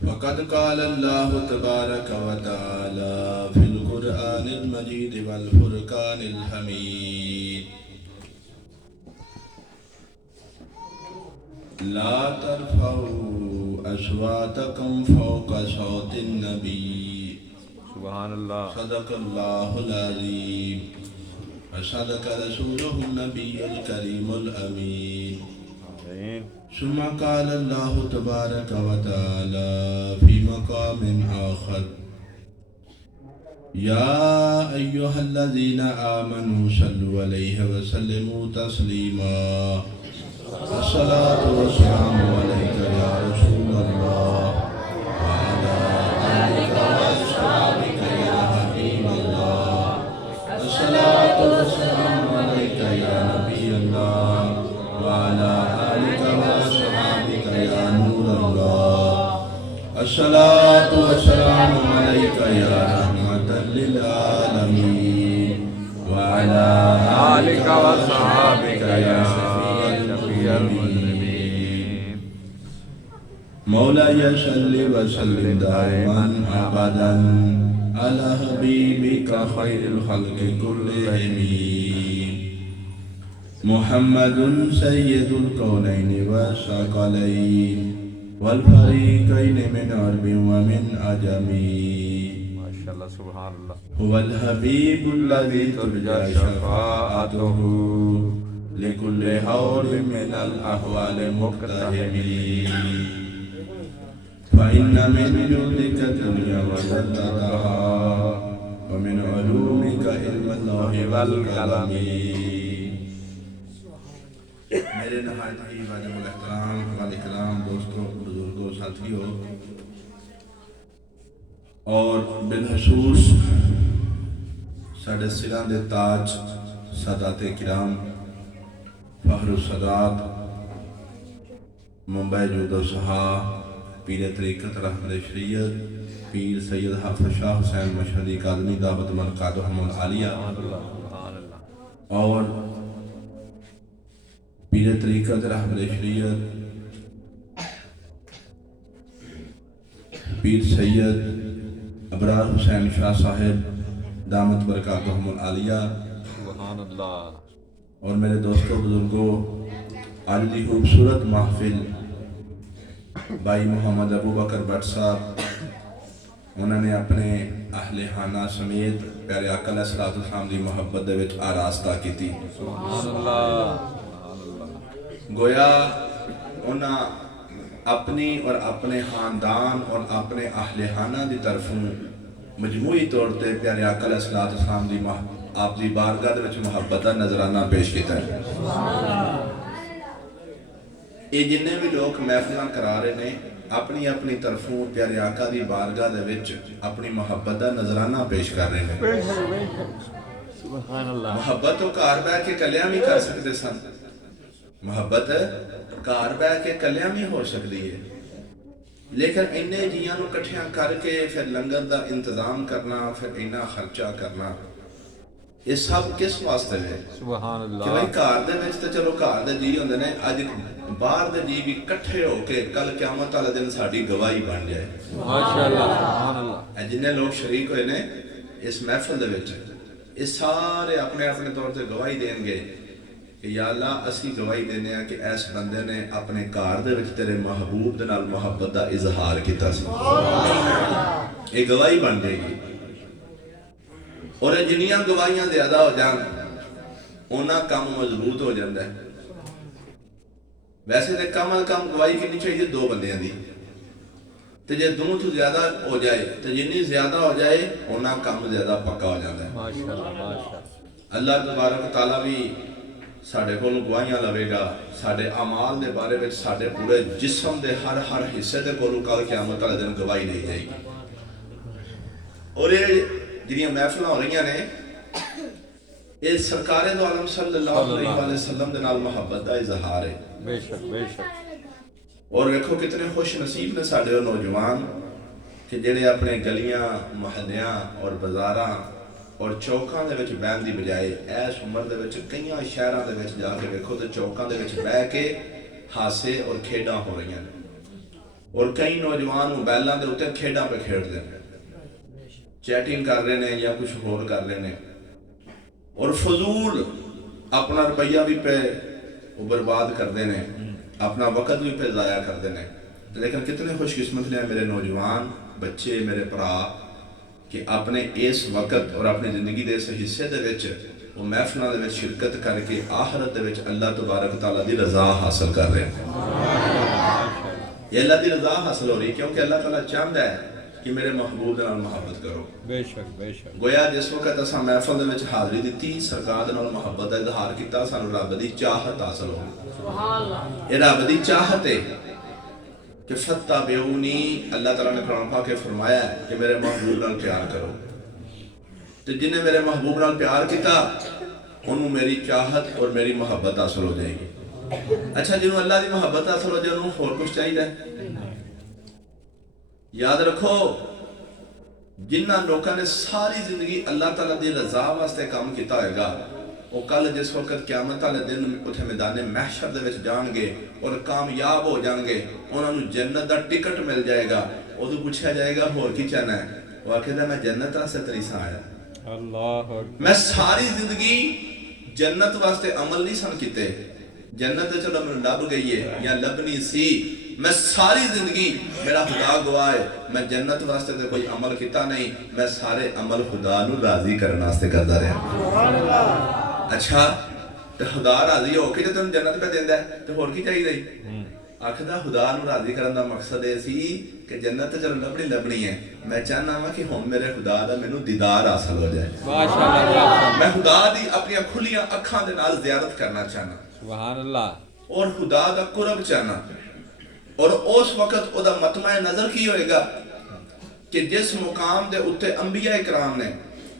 फ़क़द क़ाल अल्लाहु तबारक व तआला फ़िल क़ुरआनिल मजीद वल फ़ुरक़ानिल हमीद ला तरफ़ऊ अस्वातकुम फ़ौक़ सौतिन नबी सुभान अल्लाह। सदक़ल्लाहुल अज़ीम व सदक़ रसूलुहुन नबियुल करीमुल अमीन। आमीन। सुम्मा क़ाल अल्लाहु तबारक व तआला फ़ी मक़ामिन आख़र या अय्युहल्लज़ीना आमनू सल्लु अलैहि व सल्लिमू तस्लीमा अस्सलातु वस्सलामु अलैका या रसूलल्लाह व अला आलिका व अस्हाबिका या हबीबल्लाह अस्सलातु वस्सलामु अलैका या नबियल्लाह व अला आलिका व अस्हाबिका या नूरल्लाह अस्सलातु वस्सलामु अलैका या रहमतल लिल आलमीन व अला आलिका व सहाबिका या शफीअल मुज़निबीन। मौलाया सल्लि व सल्लिम दाइमन अबदन अला हबीबिका खैरिल खल्क़ि कुल्लिहिम मुहम्मदुन सय्यदुल कौनैनि व सकलैन वल फरीक़ैनि मिन अरबिन व मिन अजमी माशाअल्लाह सुभान अल्लाह। हुवल हबीबुल्लज़ी तुरजा शफ़ाअतुहु लिकुल्लि हौलिन मिनल अहवालि मुक़्तहिमी फ़इन्न मिन जुदिका दुनिया व ज़ल्लतहा व मिन उलूमिका इल्मुल्लाहि वल कलमी। मेरे नहायत ही वाजिबुल एहतराम वल इकराम दोस्तों, बुजुर्गों, साथियों और बिलखसूस साढ़े सिरां दे ताज सादाते किराम फ़ख्रुस सादात मुंबई जूदो सहा पीर तरीक़त रहमत शरीयत पीर सैयद हाफ़िज़ शाह हुसैन मशहदी कादमी दावत मरकादहुमुल आलिया और पीर तरीक़त रहमत शरीयत पीर सैयद अबरार हुसैन शाह साहिब दामत बरकातहुमुल आलिया सुभान अल्लाह। और मेरे दोस्तों, बुजुर्गों, आज की खूबसूरत महफिल भाई मोहम्मद अबू बकर भट्ट साहब उन्होंने अपने अहले खाना समेत प्यारे आका अलैहिस्सलातु वस्सलाम की मुहब्बत दे विच आरास्ता की। सुभान अल्लाह। गोया उन्हें अपनी और अपने खानदान और अपने अहले खाना की तरफों मजमूई तौर पर प्यारे आका अलैहिस्सलातु वस्सलाम की आप की बारगाह दे विच मुहब्बत का नजराना पेश किया है। ये जिन्ने भी लोग महफिल करा रहे ने अपनी अपनी तरफों प्यारे आका की बारगाह दे विच अपनी मुहब्बत का नजराना पेश कर रहे हैं। सुभान अल्लाह। मुहब्बत तो घर बह के कलिया भी कर सकते सन, मुहब्बत घर बह के कलिया भी हो सकती है, लेकिन इन्ने जियां नूं इकट्ठियां करके फिर लंगर का इंतजाम करना, फिर इन्ना खर्चा करना, ये सब किस वास्ते है? सुभान कि अल्लाह। भाई घर दे विच ते चलो घर दे जी होंदे ने, अज बाहर दे जी भी इकट्ठे होके कल क़यामत वाले दिन साडी गवाही बन जाए। माशाअल्लाह सुभान अल्लाह। जिन्ने लोग शरीक हुए ने इस महफिल दे विच, ये सारे अपने अपने तौर पर गवाही देंगे कि या अल्लाह असी गवाही देने कि इस बंदे ने अपने घर दे विच तेरे महबूब दे नाल मुहब्बत दा इजहार किया सी। ये गवाही बन जाएगी और जिन्नियां गवाहियां ज्यादा हो जान उन्ना काम मजबूत हो जाता है। वैसे तो कम अज कम गवाही कितनी चाहिए? 2 बंदियां दी, तो जे 2 तो ज्यादा हो जाए तो जिन्नी ज्यादा हो जाए उन्ना काम ज्यादा पक्का हो जाता है। माशाअल्लाह माशाअल्लाह। अल्लाह तबारक तआला भी साढ़े को गवाहियां लवेगा, साढ़े अमाल के बारे में साढ़े पूरे जिस्म के हर हर हिस्से के कोलों कल क़यामत वाले दिन गवाही ली जाएगी। और ये जिहड़ियां महफिल हो रही ने ये सरकारे दो आलम सल्लल्लाहु अलैहि वसल्लम दे नाल मुहब्बत का इजहार है। बेशक बेशक। और वेखो कितने खुश नसीब ने साढ़े वो नौजवान कि जेड़े अपने गलियां महल्लियां और बाजारां और चौकों के विच बहन की बजाय इस उम्र के कई शहरों के विच जाके वेखो तो चौकों के विच बह के हासे और खेडां हो रही हैं। और कई नौजवान मोबाइलों के उत्ते खेडां पे खेडते हैं, चैटिंग कर रहे हैं या कुछ होर कर रहे हैं, और फजूल अपना रुपया भी पे वो बर्बाद करते हैं, अपना वक्त भी पे ज़ाया करते हैं। लेकिन कितने खुशकिस्मत ने मेरे नौजवान बच्चे, मेरे भरा, कि अपने इस वक्त और अपनी ज़िंदगी के इस हिस्से दे विच वो महफिलों दे विच शिरकत करके आखिरत दे विच अल्लाह तबारक तआला दी रज़ा हासिल कर रहे हैं। ये अल्लाह दी रज़ा हासिल हो रही है क्योंकि अल्लाह ताला चाहता है कि मेरे महबूब दे नाल मोहब्बत करो। बेशक बेशक। गोया जिस वक्त असां महफिल दे विच हाज़री दित्ती, सरकार दे नाल मोहब्बत दा इज़हार कीता, सानू रब दी चाहत हासिल हो गई। सुभान अल्लाह। ये रब दी चाहत है कि फत्तबिऊनी, अल्लाह ताला ने कुरान पाक में फरमाया कि मेरे महबूब नाल प्यार करो, तो जिन्हें मेरे महबूब नाल प्यार किया उन्होंने मेरी चाहत और मेरी मोहब्बत हासिल हो जाएगी। अच्छा, जिन्होंने अल्लाह की मोहब्बत हासिल हो जाए उन्होंने होर कुछ चाहिए? याद रखो, जिन्होंने लोगों ने सारी जिंदगी अल्लाह ताला की रज़ा वास्ते काम किया होगा, वो कल जिस वक्त क़यामत वाले दिन उत्थे मैदान महशर दे विच जाणगे और कामयाब हो जाएंगे, उन्होंने जन्नत का टिकट मिल जाएगा। उदों पूछा जाएगा होर की चाहना है? वो आखेगा मैं जन्नत वास्ते तेरी सा आया, मैं सारी जिंदगी जन्नत वास्ते अमल नहीं सन किते, जन्नत चलो मैं लभ गई है या लभनी सी, मैं सारी जिंदगी मेरा खुदा गवाह है, मैं जन्नत वास्ते तो कोई अमल किया नहीं, मैं सारे अमल खुदा नू राजी करने वास्ते करता रहा। अच्छा, तो खुदा राजी होके जो तेन जन्नत पे देंदा है तो होर की चाहिए? आखदा खुदा नू राजी करने का मकसद ये सी कि जन्नत चलो लभनी लभनी है, मैं चाहना वा कि हुण मेरे खुदा दा मैनू दीदार हासिल हो जाए। माशाअल्लाह। मैं खुदा दी अपनी खुलियां अखां दे नाल ज़ियारत करना चाहना, सुभान अल्लाह, और खुदा दा कुर्ब चाहना। और उस वक्त ओदा मतमा नजर की होएगा कि जिस मुकाम दे उत्ते अंबिया इकराम ने,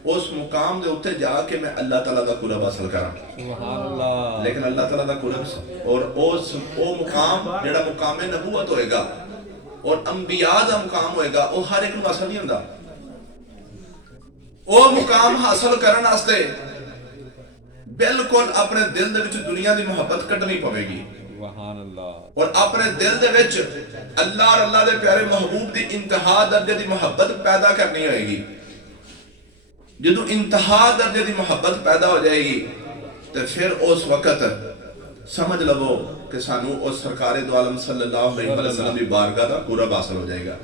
उस मुकाम दे उत्ते जाके मैं अल्लाह ताला दा कुर्ब हासिल करा। सुभान अल्लाह। लेकिन अल्लाह ताला दा कुर्ब और उस वो मुकाम जेड़ा मुकाम नबूवत होएगा और अंबिया दा मुकाम होएगा, वो हर एक नूं हासिल नहीं हुंदा। वो मुकाम हासिल करने वास्ते बिल्कुल अपने दिल दे विच दुनिया दी मोहब्बत कढनी पवेगी, और अपने दिल दे विच अल्लाह और अल्लाह दे प्यारे महबूब दी इंतहा दर्जे दी मोहब्बत पैदा करनी होएगी। जदों इंतहा दर्जे दी मोहब्बत पैदा हो जाएगी तो फिर उस वक्त समझ लवो कि सानू उस सरकारे दो आलम सल्लल्लाहु अलैहि वसल्लम दी बारगाह दा कुर्ब हासिल हो जाएगा।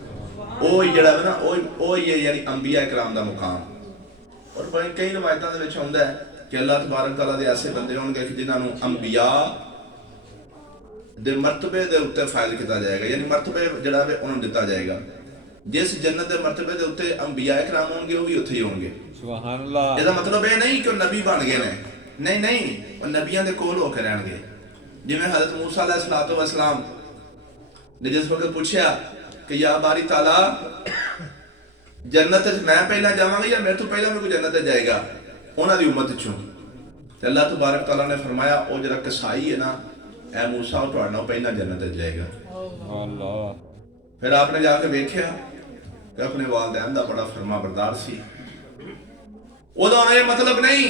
ओ जेड़ा है ना, ओ ये यानी अंबिया इकराम दा मुकाम। और बड़ी कई रिवायतां दे विच आउंदा है कि अल्लाह तबारक तआला दे ऐसे बंदे होंगे कि जिन्हां नूं अंबिया दे मर्तबे दे उत्ते फायदा किया जाएगा, यानी मर्तबे जड़ा वे उन्होंने दिता जाएगा। जिस जन्नत दे मर्तबे दे उत्ते अंबिया इकराम होंगे वो भी उत्थे ही होंगे। सुभान अल्लाह। इसदा मतलब ये नहीं कि नबी बन गए ने, नहीं नहीं, वो नबियां दे कोल होकर रहणगे। जिवें हज़रत मूसा अलैहिस्सलातु वस्सलाम ने जिस वक्त पूछा कि या बारी ताला, जन्नत मैं पहला जावांगा या मेरे तो पहला मेरे को जन्नत जाएगा उन्हां दी उम्मत चों? ते अल्लाह तबारक तआला ने फरमाया ओ जरा कसाई है ना, ऐ मूसा वो तुहाडे नाल पहला जन्नत जाएगा। अल्लाह। फिर आपने जाके देखा कि अपने वालिदैन दा बड़ा फरमा बरदार सी। ओदा ये मतलब नहीं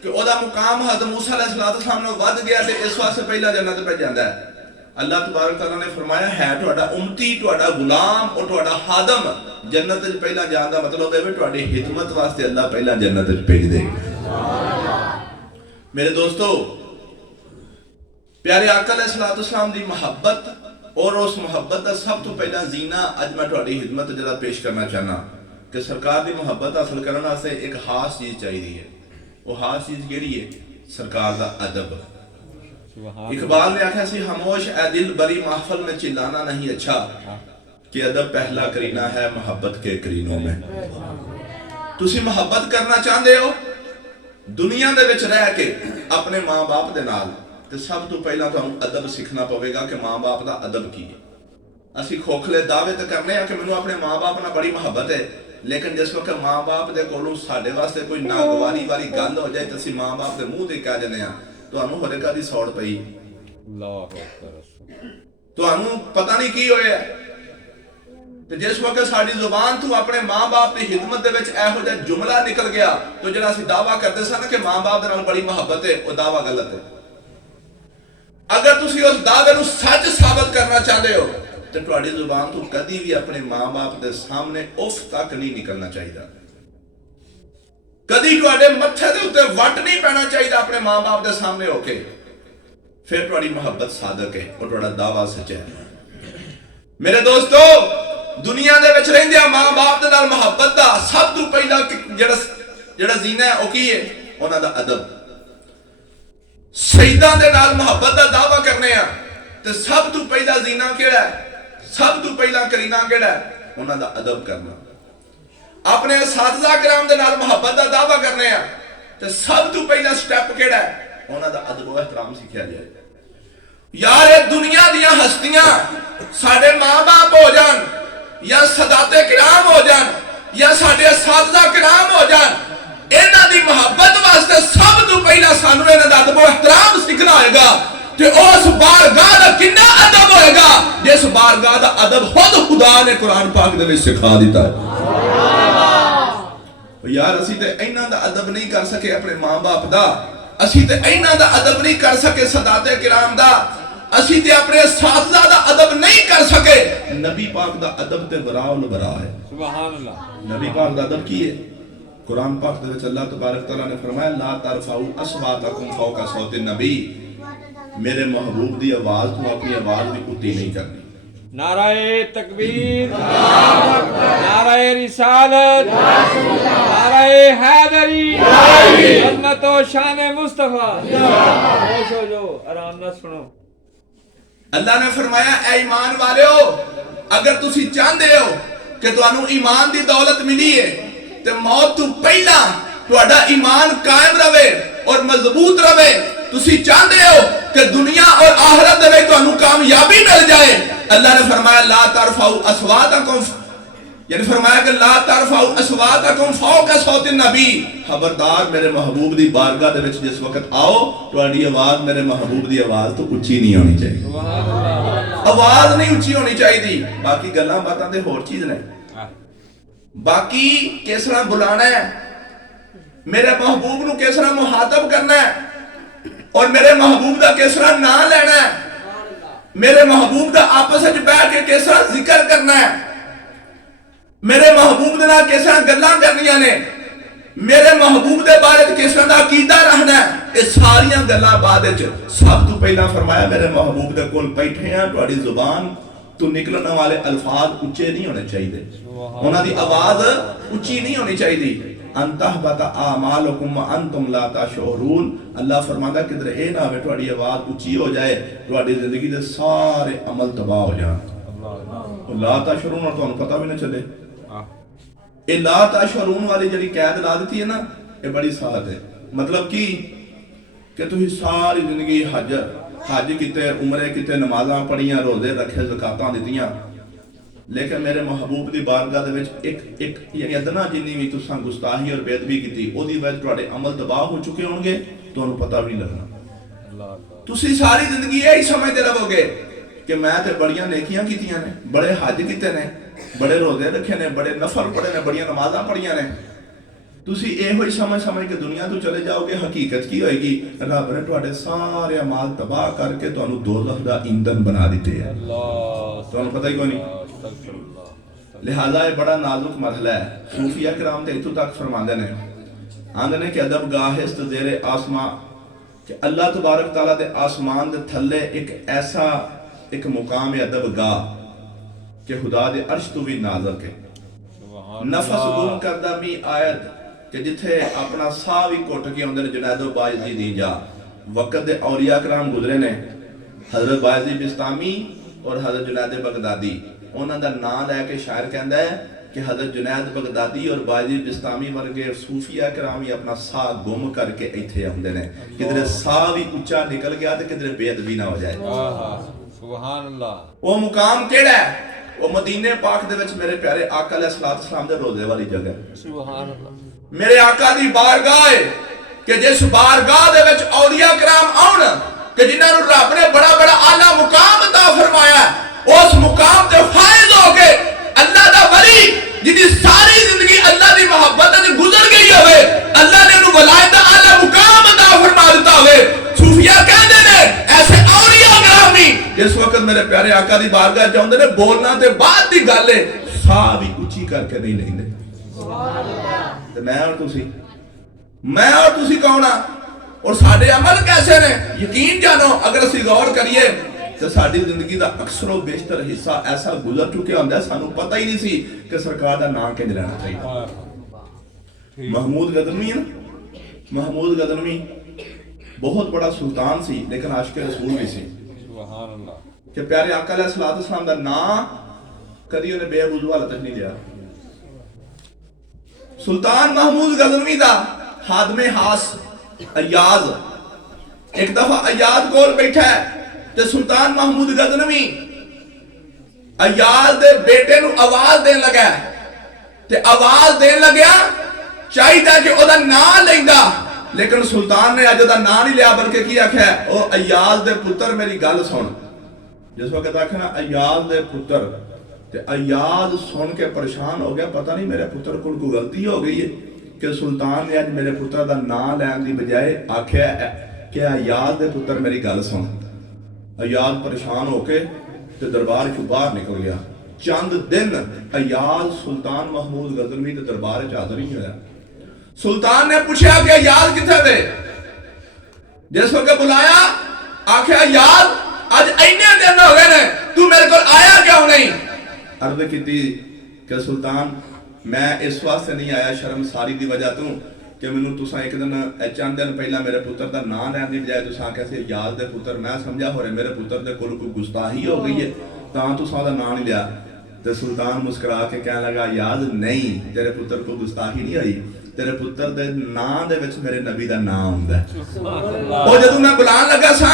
कि ओदा मुकाम हज़रत मूसा अलैहिस्सलाम नाल वध गया ते इस वास्ते पहला जन्नत पे जांदा है। अल्लाह तबारक तआला ने फरमाया है तुहाडा उम्मती, तुहाडा गुलाम और तुहाडा खादम जन्नत च पहला जान दा मतलब है तुहाडी खिदमत वास्ते अल्लाह पहला जन्नत च भेज देगा। मेरे दोस्तों, प्यारे आका अलैहिस्सलाम दी मोहब्बत और उस मोहब्बत का सब तो पहला जीना अज मैं तुहाडी खिदमत जरा पेश करना चाहना कि सरकार दी मोहब्बत हासिल करने वास्ते एक खास चीज चाहिए है। वो खास चीज केड़ी है? सरकार दा अदब। इकबाल ने आखिया सी, खामोश ए दिल बरी महफल में चिल्लाना नहीं अच्छा, कि अदब पहला करीना है मोहब्बत के करीनों में। तुसी मोहब्बत करना चाहते हो दुनिया दे विच रह के अपने मां बाप दे नाल, तो सब तो पहला तुहानू अदब सीखना पवेगा कि मां बाप का अदब की है। असी खोखले दावे तो करने कि मैनू अपने मां बाप नाल बड़ी मोहब्बत है, लेकिन जिस वक्त मां बाप दे कोलों साडे वास्ते कोई नागवारी वाली गल हो जाए तो असी मां बाप के मुंह ते कह दिंदे आ तुहानू होरे कादी सौड़ पई, तुहानू पता नहीं की होया। ते जिस वक्त साडी जुबान तो अपने मां बाप की खिदमत दे विच इहो जिहा जुमला निकल गया तो जिहड़ा असी दावा करदे सन कि मां बाप दे नाल बड़ी मोहब्बत है, वो दावा गलत है। अगर तुसी उस दावे नू सच साबित करना चाहते हो तो तुहाडी जुबान तो कभी भी अपने माँ बाप के सामने उफ तक नहीं निकलना चाहिए, कभी तुहाडे मत्थे दे उत्ते वट नहीं पैना चाहिए अपने माँ बाप के सामने होके। फिर तुहाडी मोहब्बत सादक है और तुहाडा दावा सच्चा है। मेरे दोस्तों, दुनिया दे विच रहिंदियां माँ बाप दे नाल मोहब्बत दा सब तो पहला जेड़ा जीना है वो की है? उन्हां दा अदब। शहीदां दे नाल मोहब्बत दा दावा करने आ ते सब तो पहला जीना केड़ा है? सब तो पहला करीना केड़ा है? उन्हां दा अदब करना। अपने साथीदार किराम दे नाल मोहब्बत दा दावा करने आ ते सब तो पहला स्टेप केड़ा है? उन्हां दा अदब और एहतराम सीखिया जाए। यार ये दुनिया दियां हस्तियां साडे मां बाप हो जान या सदाते किराम हो जान या साडे साथीदार किराम हो जान, इन्हां दी मोहब्बत वास्ते सब तो पहला सानू इन्हां दा अदब और एहतराम सीखना होएगा। ते उस बारगाह दा कितना अदब होएगा जिस बारगाह दा अदब खुद खुदा ने कुरान पाक दे विच सिखा दिता है। यार असी ते इन्हां दा अदब नहीं कर सके अपने मां बाप दा, असी ते इन्हां दा अदब नहीं कर सके सदाते किराम दा, असी ते अपने साथीदार दा अदब नहीं कर सके। नबी पाक दा अदब ते बराउल बरा है। सुभान अल्लाह। नबी पाक दा अदब की है? कुरान पाक दे विच अल्लाह तबारक तआला ने फरमाया ला तरफाउ अस्वातकुम फौका सौति नबी, मेरे महबूब दी आवाज तू अपनी आवाज भी ऊंची नहीं करनी। नाराए तकबीर, नाराए रिसालत, नाराए हैदरी, अज़मत व शान मुस्तफा। होश हो जाओ, आराम ना सुनो। अल्लाह ने फरमाया ऐ ईमान वालेओ, अगर तुसी चाहते हो कि तुहानू ईमान दी दौलत मिली है ते मौत तो पहला तुहाडा ईमान कायम रहे और मजबूत रहे, तुसी चाहते हो कि दुनिया और आखिरत दे विच तुहानू कामयाबी मिल जाए, अल्लाह ने फरमाया ला तरफाउ अस्वातकुम, यानी फरमाया कि ला तरफाउ अस्वातकुम फौका सौति नबी, खबरदार मेरे महबूब दी बारगाह दे विच जिस वक्त आओ तुहाडी आवाज मेरे महबूब दी आवाज तो ऊंची नहीं होनी चाहिए। आवाज नहीं ऊंची होनी चाहिए। बाकी गल्लां बातां ते होर चीज ने, बाकी किस तरह बुलाना है, मेरे महबूब नू किस तरह मुहातब करना है और मेरे महबूब दा किस तरह नाम लेना है, मेरे महबूब दा आपस में बैठ के किस तरह जिक्र करना है, मेरे महबूब दे नाल किस तरह गल्लां करनियां ने, मेरे महबूब दे बारे में किस तरह दा अकीदा रखना है, ये सारियां गल्लां बाद विच सब तो पहला फरमाया मेरे महबूब दे कोल बैठे हैं, तुहाडी जुबान तो निकलने वाले अल्फाज ऊंचे नहीं होने चाहिए, उन्हां दी आवाज ऊंची नहीं होनी चाहिए। अंतहबता आमालुकुम अंतुम ला तशऊरून, अल्लाह फरमांदा किधर ए ना होवे तुहाडी आवाज ऊंची हो जाए, तुहाडी जिंदगी दे सारे अमल तबाह हो जान। ला तशऊरून और तुहानू पता भी ना चले। ए ला तशऊरून वाली जिहड़ी कैद ला दी है ना, ये बड़ी साहत है। मतलब कि तुसीं सारी जिंदगी हज किते, उमरे किते, नमाज़ां पढ़ियां, रोजे रखे, ज़कातां दित्तियां, लेकिन मेरे महबूब की बारगाह दे विच एक यानी अदना जिन्नी भी तुसां गुस्ताही और बेदबी की ओदी वजह तुहाडे अमल तबाह हो चुके होंगे, तुहानू पता भी नहीं लगना। तुसीं सारी जिंदगी यही समझते रहोगे कि मैं ते बड़ियां नेकियां कीतियां ने, बड़े हज कीते ने, बड़े रोजे रखे ने, बड़े नफल पढ़े ने, बड़ियां नमाज़ां पढ़ियां ने। तुसीं इहो ही समझ के दुनिया तो चले जाओगे। हकीकत की होएगी? रब ने तुहाडे सारे अमाल तबाह करके तुहानू दोज़ख दा ईंधन बना दिते है। तुहानू पता ही कोई नहीं। लिहाजा ये बड़ा नाजुक मरहला है। सूफिया किराम ते इत्थों तक फरमांदे ने, आंदे ने कि अदब गाहिस्त ज़ेरे आसमां, कि अल्लाह तबारक तआला दे आसमान दे थल्ले एक ऐसा एक मुकाम है अदब गाह कि खुदा दे अर्श तो भी नाज़ुक है। नफस गुम करदा मी आयत कि जिथे अपना साह भी घुट के आउंदे ने जुनैदो बायज़ीद दी जा। वक़्त दे औलिया कराम गुजरे ने, हज़रत बायज़ीद बिस्तामी और हज़रत जुनैद बगदादी, उन्हां दा नाम लैके शायर कहंदा है कि हज़रत जुनैद बगदादी और बायज़ीद बिस्तामी वर्गे सूफिया कराम भी अपना साह गुम करके इत्थे आउंदे ने, किधरे साह भी उच्चा निकल गया ते किधरे बेअदबी ना हो जाए। सुभान अल्लाह। वो मुकाम केड़ा है? वो मदीने पाक दे विच मेरे प्यारे आका अलैहिस्सलातु वस्सलाम दे रोज़े वाली जगह। सुभान अल्लाह। मेरे आका दी बारगाह है कि जिस बारगाह दे विच औलिया कराम आउण कि जिन्हां नूं रब ने बड़ा बड़ा आला मुकाम अता फरमाया, उस मुकाम ते फायद हो के अल्लाह दा वली जिहदी सारी जिंदगी अल्लाह दी मोहब्बत च गुजर गई होवे, अल्लाह ने उन्हें वलायत दा आला मुकाम अता फरमा दिता होवे। सूफिया कहंदे ने ऐसे औलिया कराम जिस वक्त मेरे मेरे प्यारे आका दी बारगाह चाहते ने बोलना ते बाद दी गल है, साह भी उची करके नहीं लेंदे। ते मैं और तुसी कौन आ और साडे अमल कैसे ने? यकीन जानो अगर असी गौर करिए तो साडी जिंदगी का अक्सरो बेशतर हिस्सा ऐसा गुजर चुके होंदा सानू पता ही नहीं सी कि सरकार का नाम किंज लेना चाहिए। महमूद गजनवी है ना, महमूद गजनवी बहुत बड़ा सुल्तान सी लेकिन आशिक रसूल भी सी। सुभान अल्लाह। कि प्यारे आका अलैहिस्सलाम दा नाम कदी उन्हें बेवुजू हालत नहीं लिया। सुल्तान महमूद गजनवी दा हादमे हास अयाज एक दफा अयाज कोल बैठा है ते सुल्तान महमूद गजनवी अयाज दे बेटे नु आवाज देन लगा ते आवाज देन लगया चाहिए कि ओदा नाम लेंदा, लेकिन सुल्तान ने अज ओदा नाम नहीं लिया बल्कि की आख्या ओ अयाज दे पुत्र मेरी गल सुन। जिस वक्त आखना अयाज दे पुत्र ते अयाज सुन के परेशान हो गया, पता नहीं मेरे पुत्र को कोई गलती हो गई है कि सुल्तान ने अज मेरे पुत्र का नाम लैन की बजाय आख्या कि अयाज दे पुत्र मेरी गल सुन। अयाज परेशान होके ते दरबार चो बाहर निकल गया। चंद दिन अयाज सुल्तान महमूद गजनवी के दरबार च हाजिर नहीं होया। सुल्तान ने पूछा कि अयाज किथे वे? जिस वक्त बुलाया आख्या अयाज आज इन्ने दिन हो गए ने तू मेरे को आया क्यों नहीं? अर्ज की कि सुल्तान मैं इस वास्ते नहीं आया शर्मसारी की वजह तू कि मैनू तुसा एक दिन चंद दिन पहला मेरे पुत्र का नाम लैन की बजाय तुसा आख्या सी अयाज दे पुत्र, मैं समझा हो रहे मेरे पुत्र दे कोल कोई गुस्ताही हो गई है तां तुसा ओहदा नाम नहीं लिया। ते सुल्तान मुस्कुरा के कहने लगा अयाज नहीं, तेरे पुत्र को गुस्ताही नहीं हुई, तेरे पुत्र दे नाम दे विच मेरे नबी दा नाम हुंदा है। ओ जदों मैं बुलान लगा सा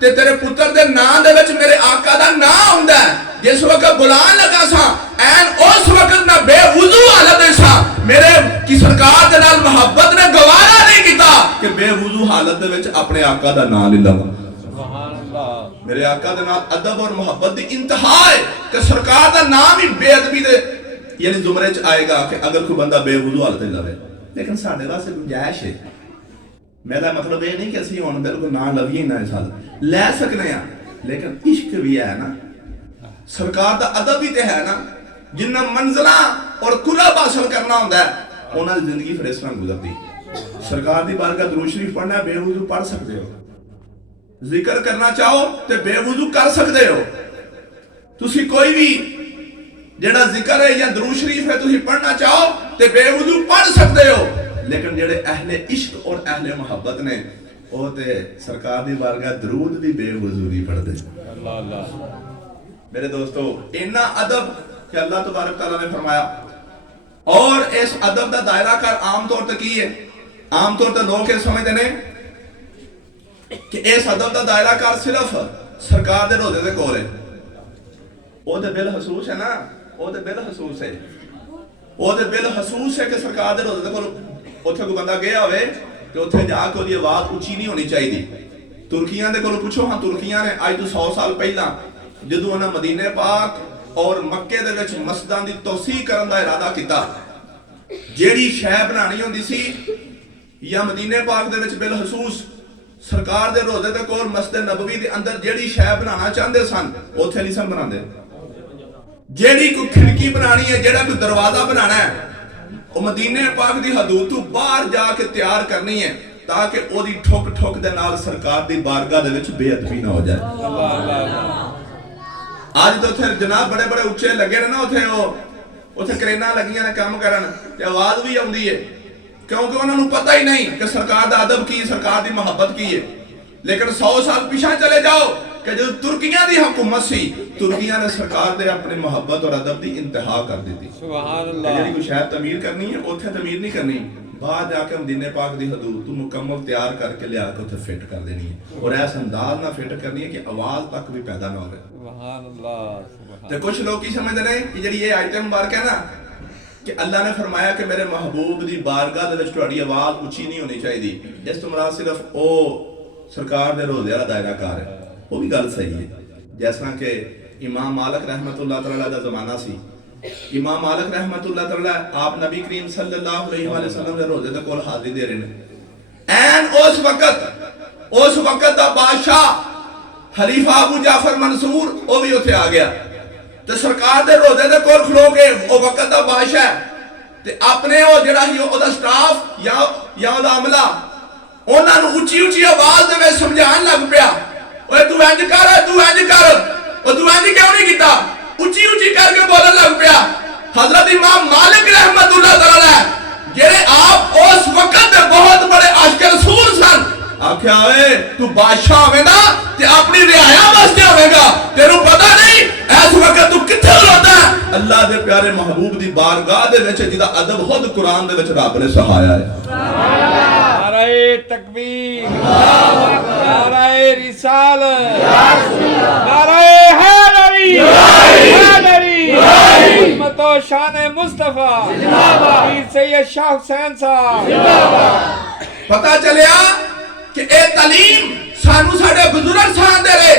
ते तेरे पुत्र दे नाम दे विच मेरे आका दा नाम हुंदा है। जिस वक्त बुलान लगा सा एन उस वक्त मैं बेवुजू हालत में सा, मेरे की सरकार दे नाल मोहब्बत ने गवारा नहीं कीता कि बेवुजू हालत दे विच अपने आका दा नाम ले लवां। सुभान अल्लाह। मेरे आका दे नाल अदब और मोहब्बत दी इंतहा है कि सरकार दा नाम ही बेअदबी दे यानी जुमरे च आएगा कि अगर कोई बंदा बेवुजू हालत में लवे। लेकिन साडे वास्ते गुंजाइश है, मेरा मतलब ये नहीं कि असं हुण बिल्कुल ना लवीए ना इस हाल लै सकने आ, लेकिन इश्क भी है ना, सरकार दा अदब भी तो है ना। जिन्ना मंजिला और कुरब हासिल करना होंदा है उन्हां दी जिंदगी फिर इस तरह गुजरदी। सरकार दी बारगाह दुरूद शरीफ पढ़ना बेवुजू पढ़ सकते हो, जिक्र करना चाहो तो बेवुजू कर सकते हो। तुसी कोई भी जेड़ा जिक्र है या दुरूद शरीफ है तुसी पढ़ना चाहो तो बेवुजू पढ़ सकते हो, लेकिन जेड़े अहले इश्क और अहले मोहब्बत ने वो ते सरकार दी बारगाह दरूद भी बेवुजू नहीं पढ़ते। अल्लाह अल्लाह। मेरे दोस्तों इन्ना अदब कि अल्लाह तबारक तआला ने फरमाया, और इस अदब का दायरा कर आम तौर पर की है, आम तौर पर लोग ये समझते ने कि इस अदब का दायरा कर सिर्फ सरकार दे रोजे दे कोल है। वो ते बिल हसूस है ना, वो ते बिल हसूस है, वो ते बिल हसूस है कि सरकार दे रोजे दे कोल उत्थे कोई बंदा गया होवे ते उत्थे जाके ओदी आवाज उची नहीं होनी चाहिए। तुर्कियां दे कोल पूछो, हाँ तुर्कियां ने अज तो 100 साल पहला जदों उन्हां मदीने पाक और मक्के दे विच मस्जिदां दी तौसीह करन दा इरादा कीता, जेड़ी शै बनानी हुंदी सी या मदीने पाक दे विच बिल हसूस सरकार दे रोजे दे कोल मस्जिद नबवी दे अंदर जेड़ी शै बनाना चाहंदे सन उत्थे नहीं सन बनांदे। जेड़ी कोई खिड़की बनानी है, जेड़ा कोई दरवाजा बनाना है, वो मदीने पाक दी हदूद तो बाहर जाके तैयार करनी है ताकि ओदी ठुक ठुक दे नाल सरकार दी बारगाह दे विच बेअदबी ना हो जाए। अल्लाह अल्लाह। आज तो उत्थे जनाब बड़े बड़े उच्चे लगे ने ना, उत्थे क्रेनां लगियां ने काम करन ते आवाज भी आउंदी है क्योंकि उन्हां नूं पता ही नहीं कि सरकार दा अदब की, सरकार दी मोहब्बत की है। लेकिन 100 साल पीछे चले जाओ कि जो तुर्कियां दी हुकूमत सी, तुर्कियां ने सरकार दे अपनी मोहब्बत और अदब की इंतहा कर दी थी। सुभान अल्लाह। जेड़ी कोई शायद तमीर करनी है उत्थे तमीर नहीं करनी, बाहर जाके मदीने पाक दी हदूद तू मुकम्मल तैयार करके लिया के उत्थे फिट कर देनी है, और ऐसा अंदाज ना फिट करनी है कि आवाज तक भी पैदा ना होवे। सुभान अल्लाह सुभान। ते कुछ लोग की समझते हैं कि जेड़ी ये आयत मुबारक है ना कि अल्लाह ने फरमाया कि मेरे महबूब दी बारगाह दे विच तुहाडी आवाज उची नहीं होनी चाहिए, इस तो मुराद सिर्फ ओ सरकार दे रोजे वाला दायरा कार है। वो भी गल सही है, जैसा कि इमाम मालिक रहमतुल्लाह तआला दा जमाना सी, इमाम मालिक रहमतुल्लाह तआला आप नबी करीम सल्लल्लाहु अलैहि वसल्लम दे रोजे दे कोल हाजिरी दे रहे ने। एन उस वक्त दा बादशाह खलीफा अबू जाफर मंसूर वो भी उत्थे आ गया ते सरकार दे रोजे दे कोल खलो के वो वक्त दा बादशाह ते अपने वो जेड़ा ही ओदा स्टाफ या ओदा अमला उन्हां नूं उच्ची उच्ची आवाज दे विच समझाण लग पिया ओए तू इंज कर ओ तू इंज क्यों नहीं कीता उच्ची उच्ची करके बोलण लग पिया हजरत इमाम मालिक रहमतुल्लाह तआला जेड़े आप उस वक्त दे बहुत बड़े आशिक रसूल सन आख्या ओए तू बादशाह होवेगा ते अपनी रियाया वास्ते होवेगा तेनू पता नहीं इस वक्त तू किथे खलोता है अल्लाह दे प्यारे महबूब दी बारगाह दे विच जिदा अदब खुद कुरान दे विच रब ने सखाया है नारे तकबीर नारे रिसालत नारे हैदरी मतो शान मुस्तफा पीर सैयद शाह हुसैन साहब पता चलिया कि ए तालीम सानू साडे बुजुर्ग सान दे रहे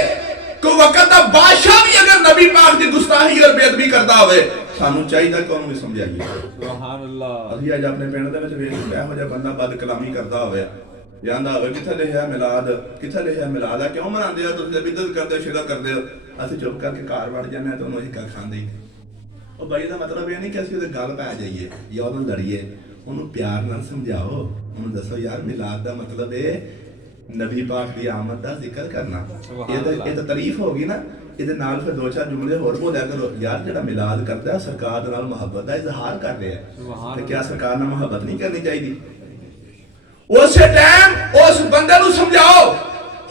को वक्त दा बादशाह भी अगर नबी पाक दी गुस्ताखी और बेअदबी करदा होवे सानू चाहिदा कि ओनू समझाइए सुभान अल्लाह ਅਸੀਂ ਅੱਜ ਆਪਣੇ ਪਿੰਡ ਦੇ ਵਿੱਚ ਵੇਖ ਲਿਆ ਇਹੋ ਜਿਹਾ ਬੰਦਾ ਬਦ ਕਲਾਮੀ ਕਰਦਾ ਹੋਵੇ ਜਾਂਦਾ ਹੋਵੇ ਕਿੱਥੇ ਲਿਖਿਆ ਮਿਲਾਦ ਆ ਕਿਉਂ ਮਨਾਉਂਦੇ ਆ ਤੁਸੀਂ ਬਿਦਅਤ ਕਰਦੇ ਹੋ ਸ਼ਿਰਕ ਕਰਦੇ ਹੋ ਅਸੀਂ ਚੁੱਪ ਕਰਕੇ ਘਰ ਵੜ ਜਾਂਦੇ ਆ ਤਾਂ ਉਹਨੂੰ ਅਸੀਂ ਕੱਖ ਖਾਂਦੇ ਹੀ ਉਹ ਬਾਈ ਦਾ ਮਤਲਬ ਇਹ ਨਹੀਂ ਕਿ ਅਸੀਂ ਉਹਦੇ ਗੱਲ ਪੈ ਜਾਈਏ ਜਾਂ ਉਹਨੂੰ ਲੜੀਏ ਉਹਨੂੰ ਪਿਆਰ ਨਾਲ ਸਮਝਾਓ ਉਹਨੂੰ ਦੱਸੋ ਯਾਰ ਮਿਲਾਦ ਦਾ ਮਤਲਬ ਇਹ नबी पाक की आमद का जिक्र करना ये तो तारीफ होगी ना ਇਹਦੇ ਨਾਲ ਫਿਰ ਦੋ ਚਾਰ ਜੁਮਲੇ ਹੋਰ ਬੋਲਿਆ ਕਰੋ ਯਾਰ ਜਿਹੜਾ ਮਿਲਾਦ ਕਰਦਾ ਹੈ ਸਰਕਾਰ ਦੇ ਨਾਲ ਮੁਹੱਬਤ ਦਾ ਇਜ਼ਹਾਰ ਕਰ ਰਿਹਾ ਹੈ ਤੇ ਕਿਆ ਸਰਕਾਰ ਨਾਲ ਮੁਹੱਬਤ ਨਹੀਂ ਕਰਨੀ ਚਾਹੀਦੀ ਉਸੇ ਟਾਈਮ ਉਸ ਬੰਦੇ ਨੂੰ ਸਮਝਾਓ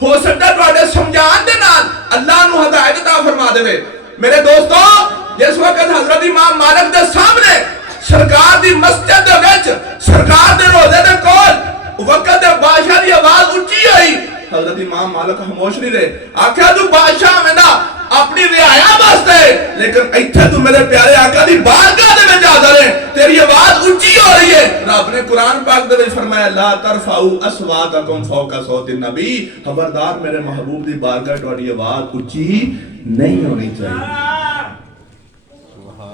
ਹੋ ਸਕਦਾ ਤੁਹਾਡੇ ਸਮਝਾਉਣ ਦੇ ਨਾਲ ਅੱਲਾਹ ਨੂੰ ਹਦਾਇਤ ਅਤਾ ਫਰਮਾ ਦੇਵੇ ਮੇਰੇ ਦੋਸਤੋ ਜਿਸ ਵਕਤ ਹਜ਼ਰਤ ਇਮਾਮ ਮਾਲਿਕ ਦੇ ਸਾਹਮਣੇ ਸਰਕਾਰ ਦੀ ਮਸਜਿਦ ਦੇ ਵਿੱਚ ਸਰਕਾਰ ਦੇ ਰੋਜ਼ੇ ਦੇ ਕੋਲ वक्त बादशाह की आवाज उच्ची आई हजरत इमाम मालिक खामोश नहीं रहे आख्या तू बादशाह में ना अपनी रियाया वास्ते लेकिन इत्थे तू मेरे प्यारे आका दी बारगाह दे विच हाज़िर है तेरी आवाज उच्ची हो रही है रब ने कुरान पाक दे विच फरमाया ला तरफाउ अस्वातकुम फौका सौति नबी खबरदार मेरे महबूब दी बारगाह तुम्हारी आवाज उच्ची नहीं होनी चाहिए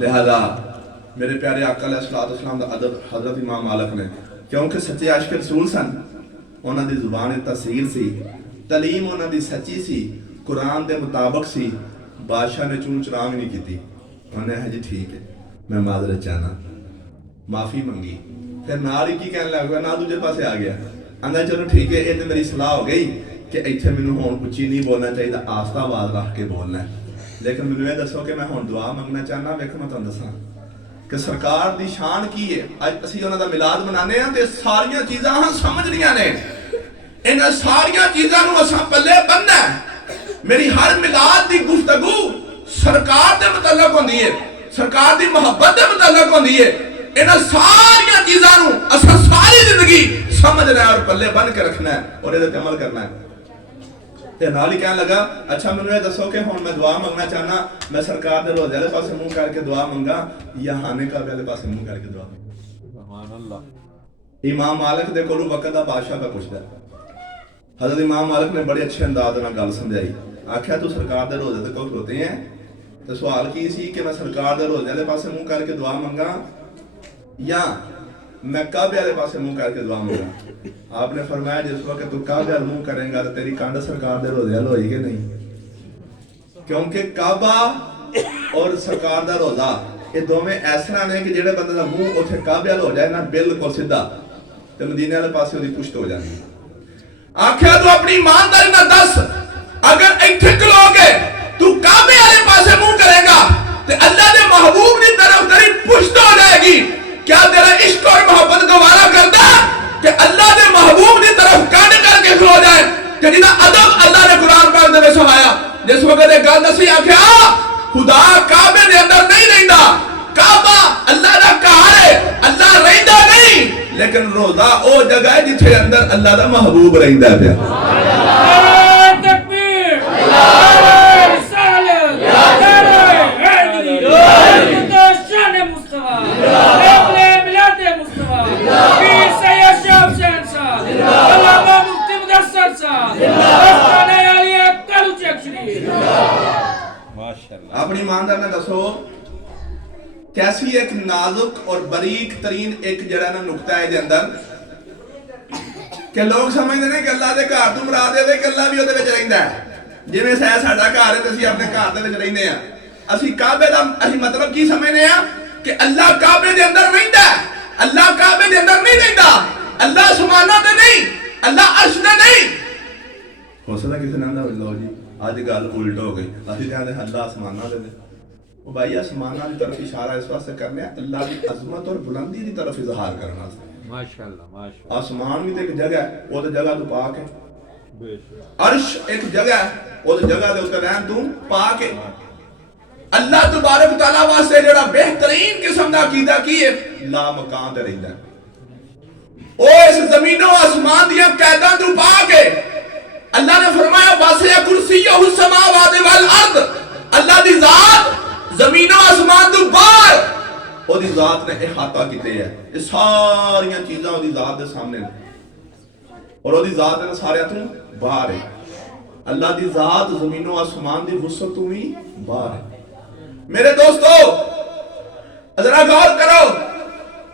लिहाजा मेरे प्यारे आका अलैहिस्सलातु वस्सलाम दा अदब हजरत इमाम मालिक ने क्योंकि सच्चे आशिक रसूल सन उन्हां दी जुबान तसीर सी तलीम उन्हां दी सच्ची सी कुरान दे मुताबिक सी बादशाह ने चूं चरांग नहीं की उन्हें है जी ठीक है मैं माजरत चाहना माफी मंगी फिर नाल ही की कहने लग गया ना दूजे पासे आ गया आंदा चलो ठीक है ये तो मेरी सलाह हो गई कि इत्थे मैनूं हुण उच्ची नहीं बोलना चाहिए आस्ता आवाज रख के बोलना है लेकिन मैनूं ये दसो कि मैं हुण दुआ मंगना चाहना वेख मैं तुहानूं दसां कि सरकार दी शान की है अज असीं उन्हां दा मिलाद मनाने आ ते सारियां चीज़ां अहां समझणीआं ने इन्हां सारियां चीज़ां नूं असां पल्ले बन्नना है मेरी हर मिलाद दी गुफ्तगू सरकार दे मुतल्लक होंदी है सरकार दी मोहब्बत दे मुतल्लक होंदी है इन्हां सारियां चीज़ां नूं असां सारी जिंदगी समझना है और पल्ले बन के रखना है और इहदे ते अमल करना है ते नाल ही कहने लगा अच्छा मैनूं ये दसो कि हुण मैं दुआ मंगना चाहना मैं सरकार दे रोज़े वाले पासे मुंह करके दुआ मंगा या हाने काबे वाले पासे मुंह करके दुआ मंगा सुभान अल्लाह इमाम मालिक दे कोलों वक्त दा बादशाह का पुछदा हज़रत इमाम मालिक ने बड़े अच्छे अंदाज नाल गल समझाई आख्या तू सरकार दे रोज़े ते कोल खलोते हैं तो सवाल की सी कि मैं सरकार दे रोज़े वाले पासे मुंह करके दुआ मंगा या मैं काबे वाले पासे मुंह करके दुआ मंगा आपने फरमाया जिस वक्त तू काबे वाले मुंह करेगा तो तेरी कांड सरकार दे रोज़े वाल होएगी नहीं क्योंकि काबा और सरकार दा रोज़ा ये दोवें ऐसा ने कि जेड़े बंदे दा मुंह उथे काबे वाल हो जाए ना बिल्कुल सीधा ते मदीने वाले पासे ओदी पुश्त हो जाती आख्या तू अपनी ईमानदारी नाल दस अगर इत्थे खलोगे तू काबे वाले पासे मुंह करेगा ते अल्लाह दे महबूब दी तरफ तेरी पुश्त हो जाएगी क्या तेरा इश्क और मोहब्बत गवारा करता कि अल्लाह दे महबूब की तरफ कांड करके खलो जाए कि जिदा अदब अल्लाह ने कुरान पाक दे विच समाया जिस वक्त एक गल दसी आख्या खुदा काबे दे अंदर नहीं रहिंदा काबा अल्लाह दा घर है अल्लाह रहिंदा नहीं लेकिन रोज़ा ओ जगह है जिथे अंदर अल्लाह दा महबूब रहिंदा पिया नारे तकबीर नारे रिसालत नारे हैदरी तो शान मुस्तफा अपने मिलाद मुस्तफा पीर सैयद शाह हुसैन साहब अल्लामा मुफ्ती मुदस्सर साहब रस्ताने अली अक्कल चक्री माशाअल्लाह अपनी ईमानदार ने दसो कैसी एक नाजुक और बारीक तरीन एक जड़ा ना नुकता है अंदर कि लोग समझते हैं कि अल्लाह दे घर तू मुराद है कि अल्लाह भी ਉਹਦੇ ਵਿੱਚ ਰਹਿੰਦਾ ਹੈ ਜਿਵੇਂ ਸਾਡਾ ਘਰ ਹੈ ਤੇ ਅਸੀਂ ਆਪਣੇ ਘਰ ਦੇ ਵਿੱਚ ਰਹਿੰਦੇ ਆ, ਅਸੀਂ ਕਾਬੇ ਦਾ ਅਸੀਂ ਮਤਲਬ ਕੀ ਸਮਝਦੇ ਆ ਕਿ ਅੱਲਾ ਕਾਬੇ ਦੇ ਅੰਦਰ ਰਹਿੰਦਾ ਹੈ। ਅੱਲਾ ਕਾਬੇ ਦੇ ਅੰਦਰ ਨਹੀਂ ਰਹਿੰਦਾ, ਅੱਲਾ ਅਸਮਾਨਾਂ ਤੇ ਨਹੀਂ, ਅੱਲਾ ਅਰਸ਼ ਤੇ ਨਹੀਂ। ਹੋ ਸਕਦਾ ਕਿਸੇ ਨੇ ਆਂਦਾ ਲਓ ਜੀ ਅੱਜ ਗੱਲ ਉਲਟ ਹੋ ਗਈ, ਅਸੀਂ ਕਹਿੰਦੇ ਅੱਲਾ ਅਸਮਾਨਾਂ ਤੇ ਨੇ। ਉਹ ਭਾਈ ਅਸਮਾਨਾਂ ਦੀ ਤਰਫ ਇਸ਼ਾਰਾ ਇਸ ਵਾਸਤੇ ਕਰਨੇ ਆ ਅੱਲਾ ਦੀ ਅਜ਼ਮਤ ਔਰ ਬੁਲੰਦੀ ਦੀ ਤਰਫ ਇਜ਼ਹਾਰ ਕਰਨ ਵਾਸਤੇ। माशाल्लाह माशाल्लाह आसमान भी तो एक जगह है, वो तो जगह तो पाक है। बेशक अर्श एक जगह है, वो तो जगह दे उत्ते रहन तू पाक है। अल्लाह तबारक तआला वास्ते जेड़ा बेहतरीन किस्म दा अकीदा की है, ला मकान ते रहिंदा है। ओ इस जमीनो आसमान दियां कैदां तू पाक है। अल्लाह ने फरमाया वासिया कुर्सियहु समावाति वल अर्द, अल्लाह दी जात जमीनो आसमान तू बाहर ਉਹਦੀ ਜ਼ਾਤ ਨੇ ਇਹਾਤਾ ਕੀਤੇ ਹੈ। ਇਹ ਸਾਰੀਆਂ ਚੀਜ਼ਾਂ ਉਹਦੀ ਜ਼ਾਤ ਦੇ ਸਾਹਮਣੇ ਨੇ ਔਰ ਉਹਦੀ ਜ਼ਾਤ ਨੇ ਸਾਰਿਆਂ ਤੋਂ ਬਾਹਰ ਹੈ। ਅੱਲਾ ਦੀ ਜ਼ਾਤ ਜ਼ਮੀਨੋਂ ਆਸਮਾਨ ਦੀ ਵਸਤ ਤੋਂ ਵੀ ਬਾਹਰ ਹੈ। ਮੇਰੇ ਦੋਸਤੋ ਜ਼ਰਾ ਗੌਰ ਕਰੋ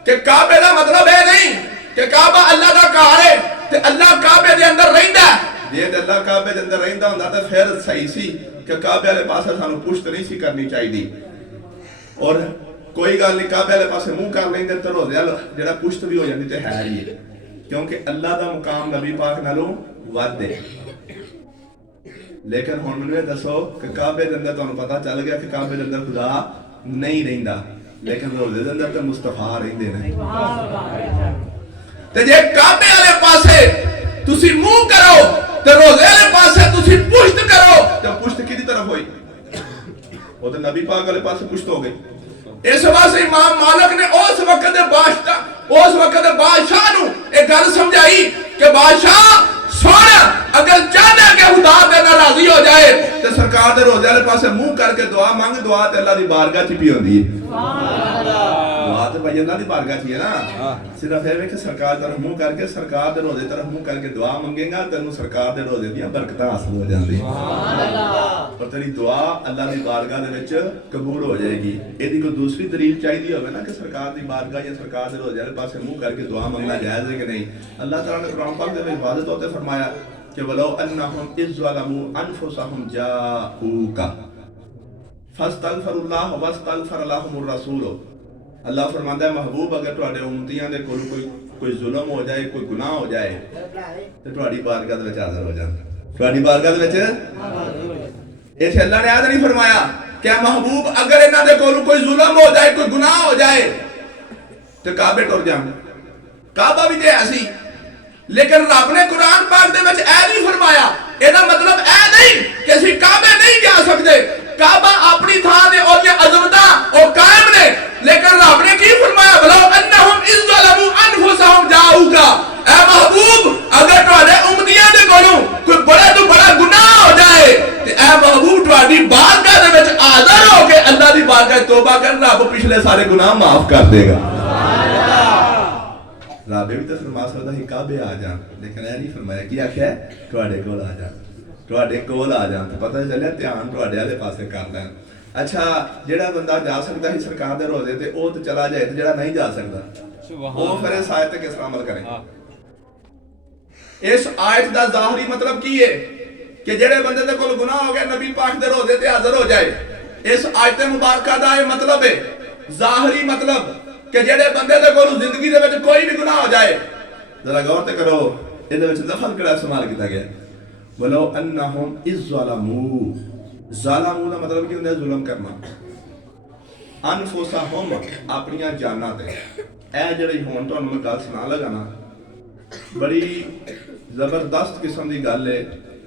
ਕਿ ਕਾਬੇ ਦਾ ਮਤਲਬ ਇਹ ਨਹੀਂ ਕਿ ਕਾਬਾ ਅੱਲਾ ਦਾ ਘਰ ਹੈ ਤੇ ਅੱਲਾ ਕਾਬੇ ਦੇ ਅੰਦਰ ਰਹਿੰਦਾ। ਜੇ ਅੱਲਾ ਕਾਬੇ ਦੇ ਅੰਦਰ ਰਹਿੰਦਾ ਹੁੰਦਾ ਤਾਂ ਫਿਰ ਸਹੀ ਸੀ ਕਿ ਕਾਬੇ ਵਾਲੇ ਪਾਸੇ ਸਾਨੂੰ ਪੁਸ਼ਤ ਨਹੀਂ ਸੀ ਕਰਨੀ ਚਾਹੀਦੀ। ਔਰ कोई गल नहीं, काबे वाले पासे मुंह कर लेंगे तो रोजे वाल जेड़ा पुश्त भी हो जाती तो है ही है, क्योंकि अल्लाह का मुकाम नबी पाक नालों वध है। लेकिन हुण मैनूं दसो कि काबे के अंदर तुहानूं पता चल गया कि काबे के अंदर खुदा नहीं रहिंदा, लेकिन रोजे के अंदर तो मुस्तफा रहिंदे ने। ते जे काबे वाले पासे तुसी मुंह करो ते रोजे वाले पासे तुसी पुश्त करो, तो पुश्त किहदी तरफ होई? वो तो नबी पाक वाले पासे पुश्त हो गई। इस वास्ते इमाम मालिक ने उस वक्त दे बादशाह नूं एक गल समझाई कि बादशाह सुन, अगर चाहना कि खुदा तेरे नाल राजी हो जाए ते सरकार दे रोजे वाले पासे मुंह करके दुआ मंग। दुआ ते अल्लाह दी बारगाह च भी होंदी है। सुभान अल्लाह, दुआ ते भाई अल्लाह दी बारगाह च है ना। सिर्फ ये कि सरकार तरफ मुंह करके सरकार दे रोजे तरफ मुंह करके दुआ मंगेगा, तेनू सरकार दे रोजे दी बरकतां हासिल हो जांदी। सुभान अल्लाह, और तेरी दुआ अल्लाह दी बारगाह दे विच कबूल हो जाएगी। इहदी कोई दूसरी दलील चाहिदी होवे ना कि सरकार दी बारगाह या सरकार दे रोजे वाले पासे मुंह करके दुआ मंगना जायज है कि नहीं? अल्लाह तआला ने कुरान पाक दे विच वाज़ह तौर ते फरमाया कि वलो अन्नहुम इज़्ज़लमू अनफुसहुम जाऊका फस्तगफिरुल्लाह वस्तगफर लहुमुर रसूल। अल्लाह फरमांदा है महबूब अगर तुहाडे उम्मतियां दे कोल कोई जुल्म हो जाए, कोई गुनाह हो जाए ते तुहाडी बारगाह दे विच हाज़र हो जाण। तुहाडी बारगाह दे विच इत्थे अल्लाह ने आद नहीं फरमाया कि महबूब अगर इन्हां दे कोल कोई जुल्म हो जाए, कोई गुनाह हो जाए ते काबे टुर जाण। काबा भी ते ऐसी, लेकिन रब ने कुरान पाक दे विच ऐ नहीं फरमाया। ਇਹਦਾ मतलब ऐ नहीं कि ਅਸੀਂ काबे नहीं जा सकते। काबा अपनी थां ते ओदी अज़मतां ओ कायम ने, लेकिन रब ने की फरमाया भला अन्नहुम इज़्ज़लमू अनफुसहुम जाऊका। ऐ महबूब अगर तुहाडे उम्मतियां दे कोलों कोई बड़ा तो बड़ा गुनाह हो जाए ते ऐ महबूब तुहाडी बारगाह दे विच हाज़र हो के अल्लाह दी बारगाह तौबा कर, रब पिछले सारे गुनाह माफ कर देगा। रब भी तो फरमा सकदा ही काबे आ जा, लेकिन ऐ नहीं फरमाया कि आख्या तुहाडे कोल आ जा, तुहाडे कोल आ जा। तो पता चलिया ध्यान तुहाडे वाले पासे कर लैन। अच्छा जेड़ा बंदा जा सकदा ही सरकार दे रोजे ते ओ ते चला जाए, ते जेड़ा नहीं जा सकदा वो फिर इस आयत ते किस तरह अमल करे? इस आयत दा ज़ाहरी मतलब की है कि जेड़े बंदे दे कोल गुनाह हो गया नबी पाक दे रोजे ते हाजिर हो जाए। इस आयत मुबारका दा ये मतलब है, ज़ाहरी मतलब कि जेड़े बंदे दे कोल जिंदगी दे विच कोई भी गुनाह हो जाए। जरा गौर ते करो इहदे विच लफ्ज़ किहड़ा इस्तेमाल कीता गया? वलो अन्नहुम इज़्ज़लमू। ज़लमू दा मतलब की हुंदा? जुल्म करना। अनफुसहुम अपनियां जानां ते। ऐ जेड़ी हुण तुहानूं मैं गल सुना लगा ना, बड़ी जबरदस्त किस्म दी गल है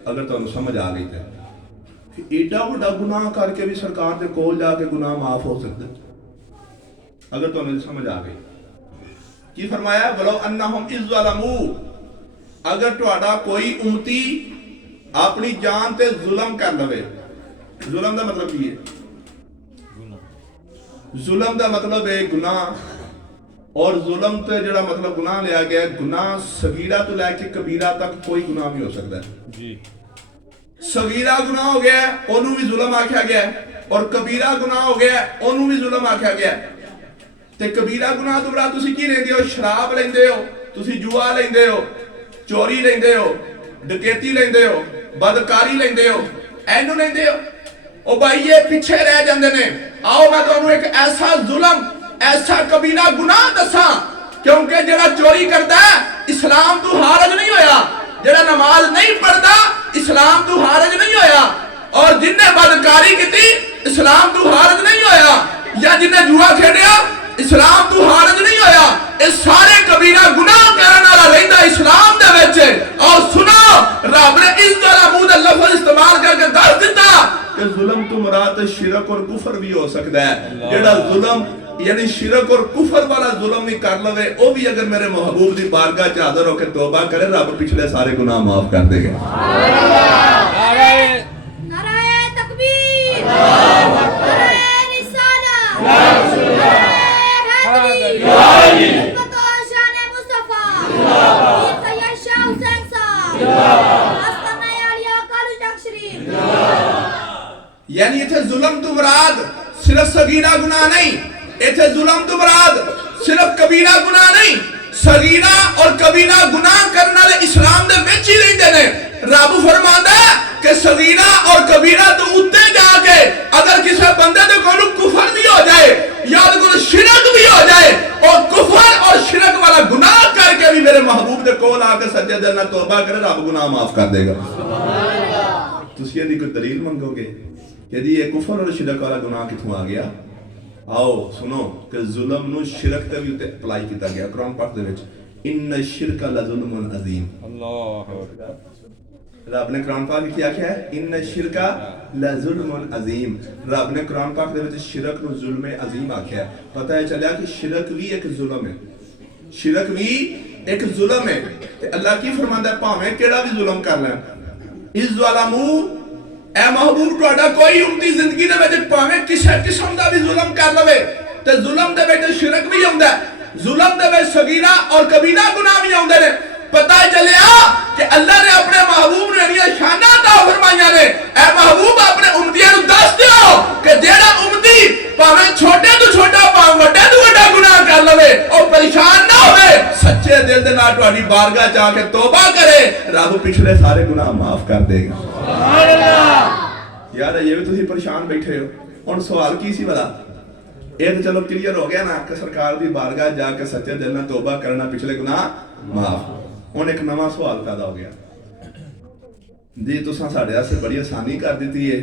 अगर तुहानूं समझ आ गई ते। एडा वड्डा गुनाह करके भी सरकार दे कोल जाके गुनाह माफ हो सकदा अगर तुहानूं समझ आ गई। की फरमाया? वलो अन्नहुम इज़्ज़लमू, अगर तुहाडा कोई उम्मती अपनी जान ते जुल्म कर लवे। जुल्म दा मतलब की है? जुल्म दा मतलब है गुनाह, और जुल्म ते जेड़ा मतलब गुनाह लिया गया, गुनाह सगीरा तो लेके कबीरा तक कोई गुनाह भी हो सकता है जी। सगीरा गुनाह हो गया ओनू भी जुल्म आख्या गया, और कबीरा गुनाह हो गया ओनू भी जुल्म आख्या गया। ते कबीरा गुनाह तो बड़ा तुसी की लेंदे हो? शराब लेंदे हो, तुसी जुआ लेंदे हो, चोरी लेंदे हो, डकैती लेंदे हो, बदकारी लेंदे हो, ਇਹਨੂੰ ਨਹੀਂ ਦਿਓ ਉਹ ਭਾਈ ਇਹ ਪਿੱਛੇ ਰਹਿ ਜਾਂਦੇ ਨੇ। आओ मैं ਤੁਹਾਨੂੰ एक ऐसा जुल्म ऐसा कबीरा गुनाह दसा क्योंकि जेड़ा चोरी करता है इस्लाम तू हारज नहीं होया, जेड़ा नमाज नहीं पढ़ता इस्लाम तू हारज नहीं होया, और जिन्हें बदकारी की इस्लाम तू हारज नहीं होया, या जिन्हें जुआ खेलिया इस्लाम तू हारज नहीं होया। इस सारे कबीरा गुनाह करने वाला रहिंदा इस्लाम दे विच। और सुनो रब ने इस तरह मुंह दा लफ्ज़ इस्तेमाल करके दस दिता कि जुल्म तो मुराद शिरक और कुफर भी हो सकता है। जेड़ा जुल्म यानी शिरक और कुफर वाला जुल्म भी कर लवे वो भी अगर मेरे महबूब दी बारगाह च हाजिर होकर तौबा करे रब पिछले सारे गुनाह माफ कर देगा। नाराए तकबीर, नाराए रिसालत, हैदरी, हिम्मत और शान मुस्तफा, मीर सैयद शाह हुसैन साहब, आस्ताना आलिया कॉलेज तक शरीफ। यानी इथे जुल्म तो मुराद सिर्फ सगीरा गुनाह नहीं, इथे जुल्म तो मुराद सिर्फ कबीरा गुनाह नहीं, सगीरा और कबीरा गुनाह करने वाले इस्लाम दे विच ही रहंदे ने। रब फरमांदा है कि सगीरा और कबीरा तो उत्ते जाके अगर किसी बंदे दे कोल कुफर भी हो जाए या कोल शिरक भी हो जाए और कुफर और शिरक वाला गुनाह करके भी मेरे महबूब दे कोल आके सच्चे दिल नाल तौबा करे रब गुनाह माफ कर देगा। तुसी इहदी कोई दलील मंगोगे यदि ये कुफर और शिरक वाला गुनाह किथों आ गया? आओ सुनो कि जुल्म नु शिरक ते भी अप्लाई किया गया कुरान पाक दे विच, इन्ना शिरक लजुल्मुन अजीम। अल्लाह अकबर। रब ने कुरान पाक में क्या है? इन्ना शिरका लजुल्मुन अजीम। रब ने कुरान पाक दे विच शिरक नु जुल्म अजीम आख्या। पता है चलिया कि शिरक भी एक जुल्म है, शिरक भी एक जुल्म है। ते अल्लाह की फरमांदा है भावें केड़ा भी जुल्म कर लें, इस वाला मुंह ए महबूब तुहाडा कोई उम्मती जिंदगी दे विच भावें किसी किस्म दा भी जुल्म कर लवे ते जुल्म दे विच शिरक भी आउंदा है, जुल्म दे विच सगीरा और कबीरा गुनाह भी आउंदे ने। पता चलिया कि अल्लाह ने अपने महबूब ने इन्नियां शानां अता फरमाईयां ने। ए महबूब अपने उम्मतियां नु दस दिओ कि जेड़ा उम्मती भावें छोटे तो छोटा भावें वड्डे तो वड्डा गुनाह कर लवे ओ परेशान ना होवे, सच्चे दिल दे नाल तुहाडी बारगाह च आके तौबा करे रब पिछले सारे गुनाह माफ कर देगा। सुभान अल्लाह। यार ये भी तुसी परेशान बैठे हो। हुण सवाल की सी वाला ये तो चलो क्लियर हो गया ना कि सरकार दी बारगाह जाके सच्चे दिल नाल तौबा करना पिछले गुनाह माफ। हुण एक नवा सवाल पैदा हो गया जी, तुसां साडे वास्ते बड़ी आसानी कर दी है।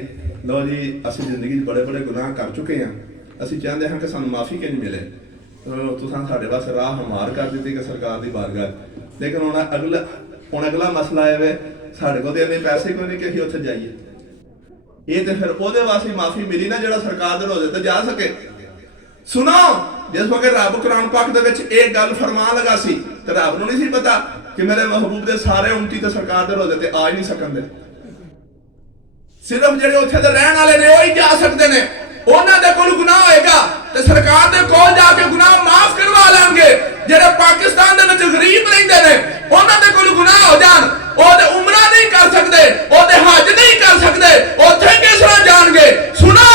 लो जी असीं जिंदगी बड़े बड़े गुनाह कर चुके हैं, असीं चाहते हैं कि सानू माफी क्यों नहीं मिले, तो तुसां साडे वास्ते राह हमार कर दी कि सरकार दी बारगाह। लेकिन हुण अगला मसला है साडे कोल इन्ने पैसे कोई नहीं कि असीं उत्थे जाइए। ये तो फिर ओहदे वास्ते माफी मिली ना जेड़ा सरकार दे रोजे ते जा सके। सुनो जिस वक्त रब कुरान पाक दे विच एक गल फरमान लगा सी ते रब नूं नहीं सी पता कि मेरे महबूब दे सारे उम्मती ते सरकार दे रोजे ते आ ही नहीं सकंदे, सिर्फ जेड़े उत्थे दे रहण वाले ने ओही जा सकदे ने। उन्हां दे कोल गुनाह होएगा ते सरकार दे कोल जाके गुनाह माफ करवा लेंगे। जेड़े पाकिस्तान दे विच गरीब रहिंदे ने उन्हां दे कोल गुनाह हो जान, ओहदे उमरा नहीं कर सकदे, ओहदे हज नहीं कर सकदे, उत्थे किस तरह जाणगे? सुनो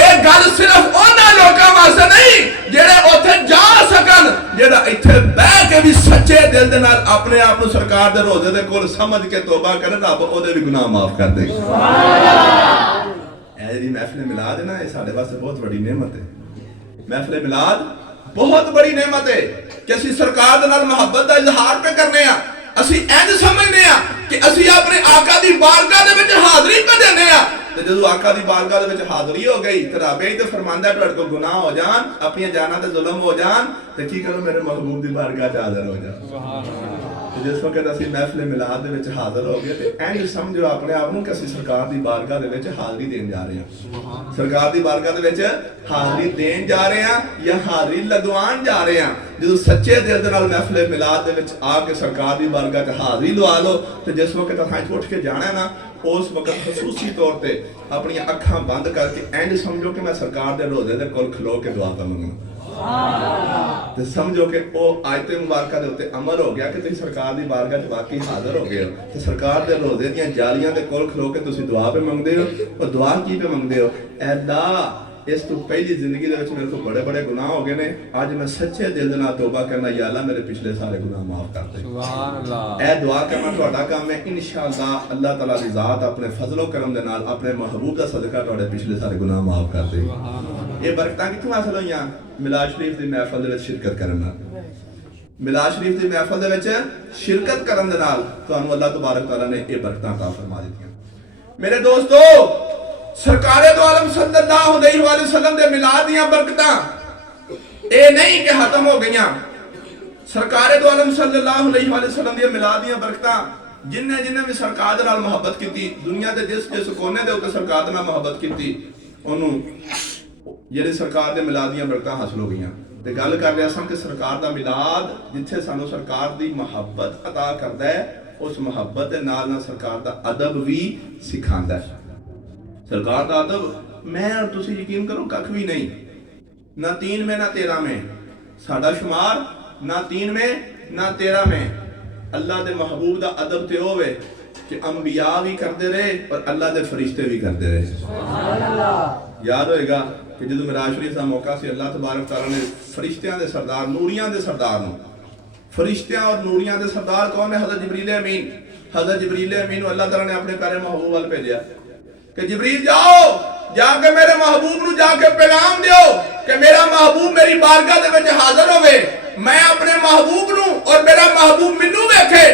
एक गल सिर्फ उन्हां लोकां वास्ते नहीं जेड़े उत्थे जा सकन, जेड़ा इत्थे बैठ के भी सच्चे दिल दे नाल अपने आप नूं सरकार दे रोजे दे कोल समझ के तौबा करे रब ओहदे भी गुनाह माफ कर देगा। सुभान अल्लाह। ऐ दी महफिल मिलाद है ना, ये साडे वास्ते बहुत बड़ी नेमत है। महफिल मिलाद बहुत बड़ी नेमत है कि असीं सरकार दे नाल मुहब्बत दा इजहार पे करने आ। असीं इंज समझने आ कि असीं अपने आका दी बारगाह दे विच हाज़री पे देने आ ते जदों आका दी बारगाह दे विच हाज़री हो गई ते रब ही ते फरमांदा तुहाडे कोल गुनाह हो जान, अपनी जाना ते जुल्म हो जान ते की करो मेरे महबूब दी बारगाह च हाज़र हो जा। सुभान अल्लाह। जिस वक्त असीं महफिल मिलाद दे विच हाज़र हो गए ते इंज समझो अपने आप नूं कि असीं सरकार दी बारगाह दे विच हाज़री देण जा रहे हां, सरकार दी बारगाह दे विच हाज़री देण जा रहे हां या हाज़री लगवाण जा रहे हां। जो सच्चे दिल दे नाल महफिल मिलाद दे विच आके सरकार दी बारगाह च हाज़री लवा लो ते जिस वक्त असां उठ के जाना है ना उस वक्त खसूसी तौर पे अपनी अखां बंद करके इंज समझो कि मैं सरकार दे रोजे दे कोल खलो के दुआ कर मंगना ते समझो कि वो आयत मुबारक दे उत्ते अमल हो गया कि तुसीं सरकार दी बारगाह च वाकई हाज़र हो गए हो ते सरकार दे रोजे दीयां जालियां दे कोल खलो के तुसीं दुआ पे मंगदे हो। और दुआ की पे मंगदे हो? ऐ अल्लाह इस तो पहली जिंदगी दे विच मेरे को बड़े बड़े गुनाह हो गए ने। आज मैं सच्चे दिल दे नाल तौबा करना, या अल्लाह मेरे पिछले सारे गुनाह माफ कर दे। सुभान अल्लाह। ए दुआ करना तुहाडा काम है। इंशाअल्लाह अल्लाह ताला दी ज़ात अपने फजलो करम दे नाल अपने महबूब दा सदका तुहाडे पिछले सारे गुनाह माफ कर दे। ये बरकतां कित्थों हासिल होईयां? मिलाद शरीफ दी महफिल दे विच शिरकत करन नाल। मिलाद शरीफ दी महफिल दे विच शिरकत करन दे नाल तुहानू अल्लाह तबारक तआला ने ये बरकतां अता फरमा दित्तियां। मेरे दोस्तों, सरकारे दो आलम सल्लल्लाहु अलैहि वसल्लम दे मिलाद दियां बरकतां ए नहीं कि खत्म हो गईयां। सरकारे दो आलम सल्लल्लाहु अलैहि वसल्लम दी मिलाद दियां बरकतां जिन्ने जिन्ने भी सरकार दे नाल मोहब्बत कीती, दुनिया दे जिस जिस कोने दे उत्ते सरकार दे नाल मोहब्बत कीती, ओनू जेड़े सरकार दे मिलाद दियां बरकतां हासिल हो गईयां। ते गल कर रहा सन कि सरकार दा मिलाद जिथे सानू सरकार दी मोहब्बत अता करदा है, उस मोहब्बत दे नाल नाल सरकार दा अदब भी सिखांदा है। सरकार का अदब मैं और तुसी यकीन करो कख भी नहीं, ना 3 में ना 13 में साडा शुमार, ना 3 में ना 13 में। अल्लाह दे महबूब दा अदब ते होवे कि अंबिया भी करते रहे और अल्लाह दे फरिश्ते भी करते रहे। सुभान अल्लाह। याद होएगा कि जदों मिराज शरीफ दा मौका सी, अल्लाह तबारक तआला ने फरिश्तियां दे सरदार, नूरियां दे सरदार नूं, फरिश्तियां और नूरियां दे सरदार कौन है? हज़रत जिब्रील अमीन। हज़रत जिब्रील अमीन अल्लाह तआला ने अपने प्यारे महबूब वाल भेजा कि जिब्रील जाओ, जाके मेरे महबूब नू जाके पैगाम दियो कि मेरा महबूब मेरी बारगाह दे विच हाजिर होवे, मैं अपने महबूब नू और मेरा महबूब मैनू वेखे,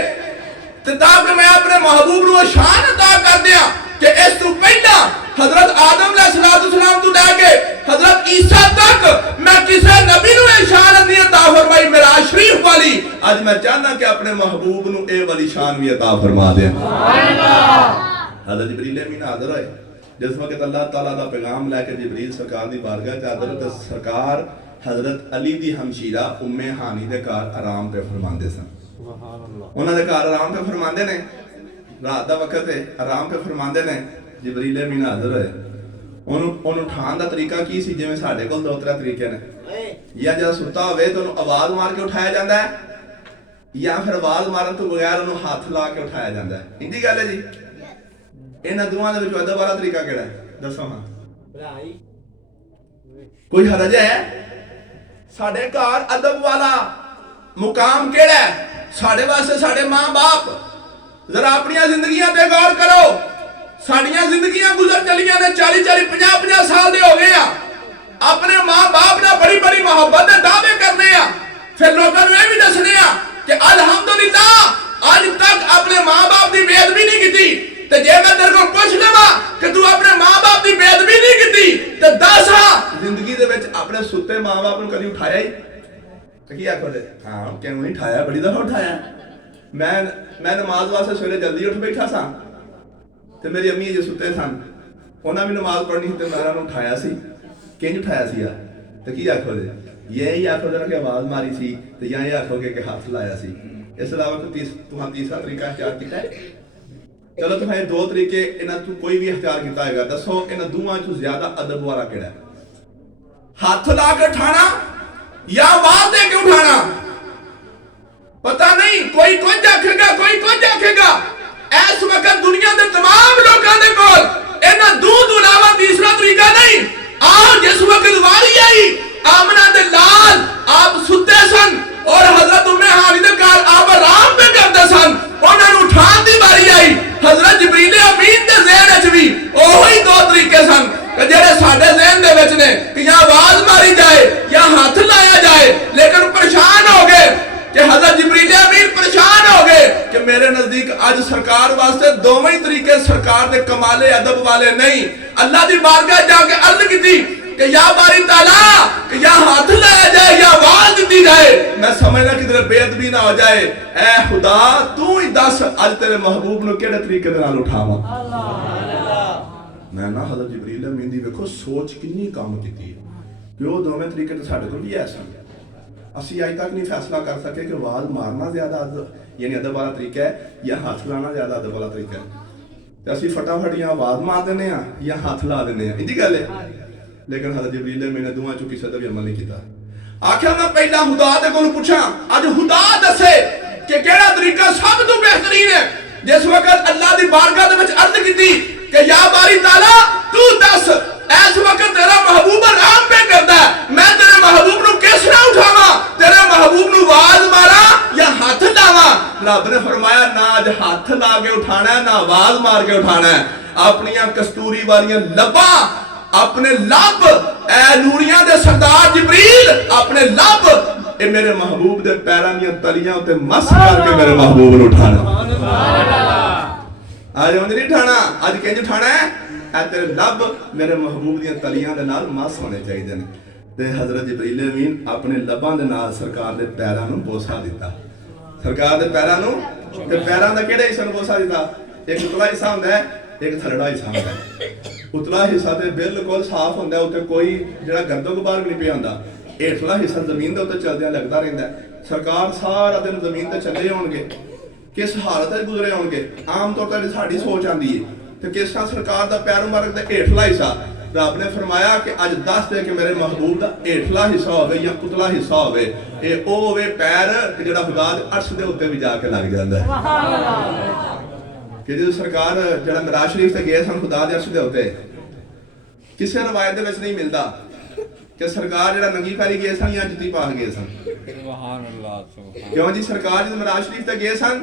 ते ताकि मैं अपने महबूब नू शान अता कर दिया कि इस तू पहला हजरत आदम अलैहिस्सलाम तू लेके हजरत ईसा तक मैं किसी नबी नू शान नहीं अता फरमाई मिराज शरीफ वाली। आज मैं चाहना कि अपने महबूब नू ए वाली शान भी अता फरमा दे। सुभान अल्लाह। हज़रत जिब्रील अमीन हाज़िर होए जिस वक्त अल्लाह ताला दा पैगाम लेके जिब्रील सरकार दी बारगाह च हाज़िर ते सरकार हज़रत अली दी हमशीरा उम्मे हानी दे घर आराम पे फरमांदे सन। सुभान अल्लाह। उन्हां दे घर आराम पे फरमांदे ने, रात दा वक्त है, आराम पे फरमांदे ने। जिब्रील अमीन हाज़िर होए, ओनू उठाण दा तरीका की सी? जिवें साडे कोल 2-3 तरीके ने, या जद सुत्ता होवे तो ओनू आवाज मार के उठाया जाता है, या फिर आवाज मारन तो बगैर ओनू हाथ ला के उठाया जाता है। इंदी गल है जी। इन्हां दोवां दे विच अदब वाला तरीका केड़ा है? दसो हां, कोई हरज है? साडे घर अदब वाला मुकाम केड़ा है? साडे वास्ते साडे मां बाप। जरा अपनी जिंदगियां ते गौर करो। साडियां जिंदगियां गुजर चलियां ने, 40-40 50-50 साल दे हो गए आ। अपने मां बाप नाल बड़ी बड़ी मोहब्बत दे दावे करने आ, फिर लोगों नूं ये भी दसने आ कि अल्हम्दुलिल्लाह आज तक अपने मां बाप दी बेअदबी नहीं कीती। ते जे मैं तेरे को पूछ लेवा कि तू अपने मां बाप दी बेअदबी नहीं कीती ते दस हां जिंदगी दे विच अपने सुते मां बाप नूं कदी उठाया ही? ते की आखो दे? हां क्यों नहीं उठाया, बड़ी दफा उठाया। मैं नमाज वास्ते सवेरे जल्दी उठ बैठा सा ते मेरी अम्मी जे सुते सन, उन्हां भी नमाज पढ़नी ते मैं उन्हां नूं उठाया सी। किंज उठाया सी? ते की आखो दे? यही आखो दे कि आवाज मारी सी, ते या ये आखोगे कि हाथ लाया सी। इस अलावा तुहां तीसरा तरीका इख्तियार कीता है? चलो तुहां 2 तरीके इन्हां तू कोई भी इख्तियार कीता हैगा, दसो इन्हां दोवां चों ज्यादा अदब वाला केड़ा है? हाथ ला के उठाना या आवाज दे के उठाना? पता नहीं, कोई कुछ आखेगा, कोई कुछ आखेगा। इस वक्त दुनिया के तमाम लोगों के कोल इन्हां दो तो अलावा तीसरा तरीका नहीं। आओ जिस वक्त वारी आई आमना दे लाल आप सुते सन और हजरत उम्मे हानी दे घर आप आराम पे करते सन, उन्हां नूं उठाण दी बारी आई। हजरत जिब्रील अमीन दे ज़हन विच भी ओही 2 तरीके सन कि जेड़े साडे ज़हन दे विच ने कि या आवाज मारी जाए या हाथ लाया जाए। लेकिन परेशान हो गए कि हजरत जिब्रील अमीन परेशान हो गए कि मेरे नजदीक आज सरकार वास्ते दोवें ही तरीके सरकार दे कमाले अदब वाले नहीं। अल्लाह दी बारगाह जाके अर्ज की कि या बारी ताला कि या हाथ लाया जाए या आवाज दी जाए, मैं समझना किधर बेअदबी ना हो जाए। ऐ खुदा तू ही दस आज तेरे महबूब नूं केड़े तरीके दे नाल उठावां? मैं ना हजरत जिब्रील अमीन दी देखो सोच किन्नी काम कीती कि वो दोवें तरीके ते साडे कोल भी है सन। असी अज तक नहीं फैसला कर सके कि आवाज मारना ज्यादा यानी अदब वाला तरीका है या हाथ लाना ज्यादा अदब वाला तरीका है। तो असी फटाफट या आवाज मार देने या हाथ ला देने इंदी गल है। लेकिन हज़रत जिब्रील अमीन ने दोवां चों किसी दा भी अमल नहीं किया। आखिया मैं पहला खुदा दे कोल पूछा, अज खुदा दसे कि केड़ा तरीका सब तो बेहतरीन है। जिस वक्त अल्लाह दी बारगाह दे विच अर्ज कीती कि या बारी ताला तू दस इस वक्त तेरा महबूब आराम पे करता है, मैं तेरे महबूब नू किस तरह उठावा, तेरे महबूब नू आवाज मारा या हाथ लावा। रब ने फरमाया ना अज हाथ ला के उठाना है ना आवाज मार के उठाना है। अपनियां कस्तूरी वालियां लब्बा अपने लब ए नूरियां दे सरदार जिब्रील अपने लब ए मेरे महबूब दे पैरां दी तलियां उते मस करके मेरे महबूब नू उठाना। आज उन्हें नहीं उठाना, आज किंज उठाना है, ए तेरे लब मेरे महबूब दी तलियां दे नाल मस होने चाहिए ने। ते हजरत जिब्रील अमीन अपने लबां दे नाल सरकार दे पैरां नू बोसा दिता। सरकार दे पैरां नू ते पैरां दा किहड़े हिस्से नू बोसा दिता? एक उतला हिस्सा हुंदा है, एक थल्लड़ा हिस्सा हुंदा है। उतला हिस्सा ते बिल्कुल साफ हुंदा है, उत्ते कोई जेड़ा गंदो गुबार भी नहीं पिया हुंदा। हेठला हिस्सा जमीन दे उत्ते चलदियां लगदा रहिंदा है। सरकार सारा दिन जमीन ते चले होणगे, किस हालत च गुजरे होणगे। आम तौर ते साडी सोच आंदी है ते किस तरह सरकार दा पैर मुबारक दा हेठला हिस्सा रब ने फरमाया कि अज दस दे कि मेरे महबूब दा हेठला हिस्सा होवे या उतला हिस्सा होवे, ए ओ होवे पैर कि जेड़ा खुदा दे अर्श दे उत्ते भी जाके लग जांदा है। सुभान अल्लाह। कि जो सरकार जेड़ा मिराज शरीफ ते गए सन खुदा दे अर्श दे उत्ते, किसी रवायत दे विच नहीं मिलदा कि सरकार जेड़ा नंगी पैरी गए सन या जुत्ती पा के गए सन। सुभान अल्लाह। क्यों जी? सरकार जब मिराज शरीफ ते गए सन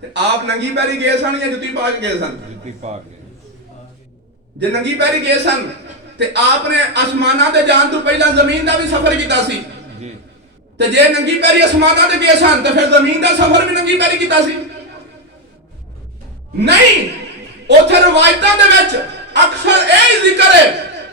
ते आप नंगी पैरी गए सन या जुत्ती पा के गए सन? जुत्ती पा के। जे नंगी पैरी गए सन ते आपने आसमानां ते जान तो पहला जमीन दा भी सफर कीता सी जी। ते जे नंगी पैरी आसमानां ते गए सन ते फिर जमीन दा सफर भी नंगी पैरी कीता सी? नहीं, उथे रवायतां दे विच अक्सर यही जिक्र है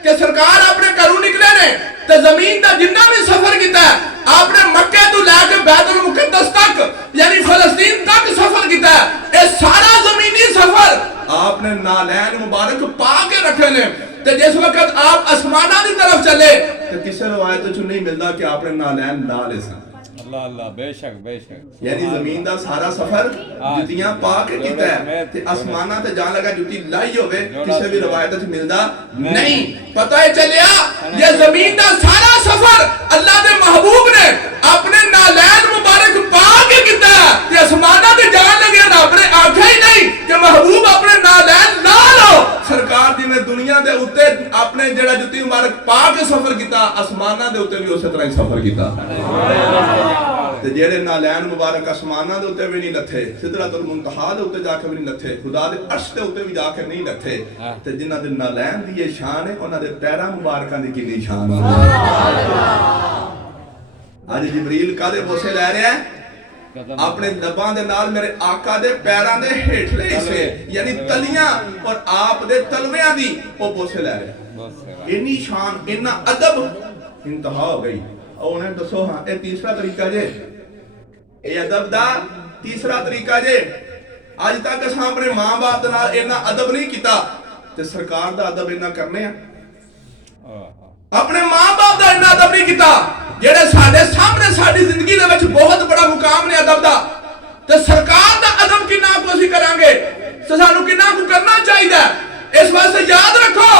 कि सरकार अपने घरों निकले ने ते जमीन दा जिन्ना भी सफर कीता है आपने मक्के तो लेके बैतुल मुकद्दस तक यानी फलस्तीन तक सफर कीता है। ये सारा जमीनी सफर आपने नालैन मुबारक पा के रखे ने। ते जिस वक्त आप आसमाना की तरफ चले तो किसी रवायत च नहीं मिलता कि आपने नालैन ला ले सन। अल्लाह अल्लाह, बेशक बेशक। यानी जमीन दा सारा सफर जुतियां पा के कीता है ते आसमाना ते जान लगा जुती लाई होवे, किसी भी रवायत च मिलदा नहीं। पता है चलिया ये जमीन दा सारा सफर अल्लाह दे महबूब ने अपने नालैन मुबारक पा के कीता है ते आसमाना ते जान लगे ना अपने आंखें ही नहीं कि महबूब अपने नालैन ला लो। सरकार दी ने दुनिया दे उत्ते अपने जेड़ा जुती मुबारक पा के सफर कीता, आसमाना दे उत्ते भी उस तरह ही सफर कीता। ते जेड़े नालैन मुबारक आसमाना दे उत्ते भी नहीं लथे, सिदरतुल मुंतहा दे उत्ते जाके भी नहीं लथे, खुदा दे अर्श दे उत्ते भी जाके नहीं लथे। ते जिन्हां दे नालैन दी ये शान है, उन्हां दे पैरां मुबारकां दी कितनी शान है। आज जिब्रील कादे बोसे लै रहा है? अपने लबां दे नाल मेरे आका दे पैरां दे हेठले हिस्से यानी तलियां और आप दे तलवियां दी ओ बोसे लै रहा है। इन्नी शान, इन्ना अदब, इंतहा हो गई। उन्हें दसो हाँ ये तीसरा तरीका जे, ये अदब दा तीसरा तरीका जे। अज तक असां अपने मां बाप दे नाल इन्ना अदब नहीं कीता ते सरकार दा अदब इन्ना करने आ। अपने मां बाप दा इन्ना अदब नहीं कीता जेड़े साडे सामने साडी जिंदगी दे विच बहुत बड़ा मुकाम ने अदब दा। ते सरकार दा अदब किन्ना को असीं करांगे ते सानू किन्ना को करना चाहिए। इस वास्ते याद रखो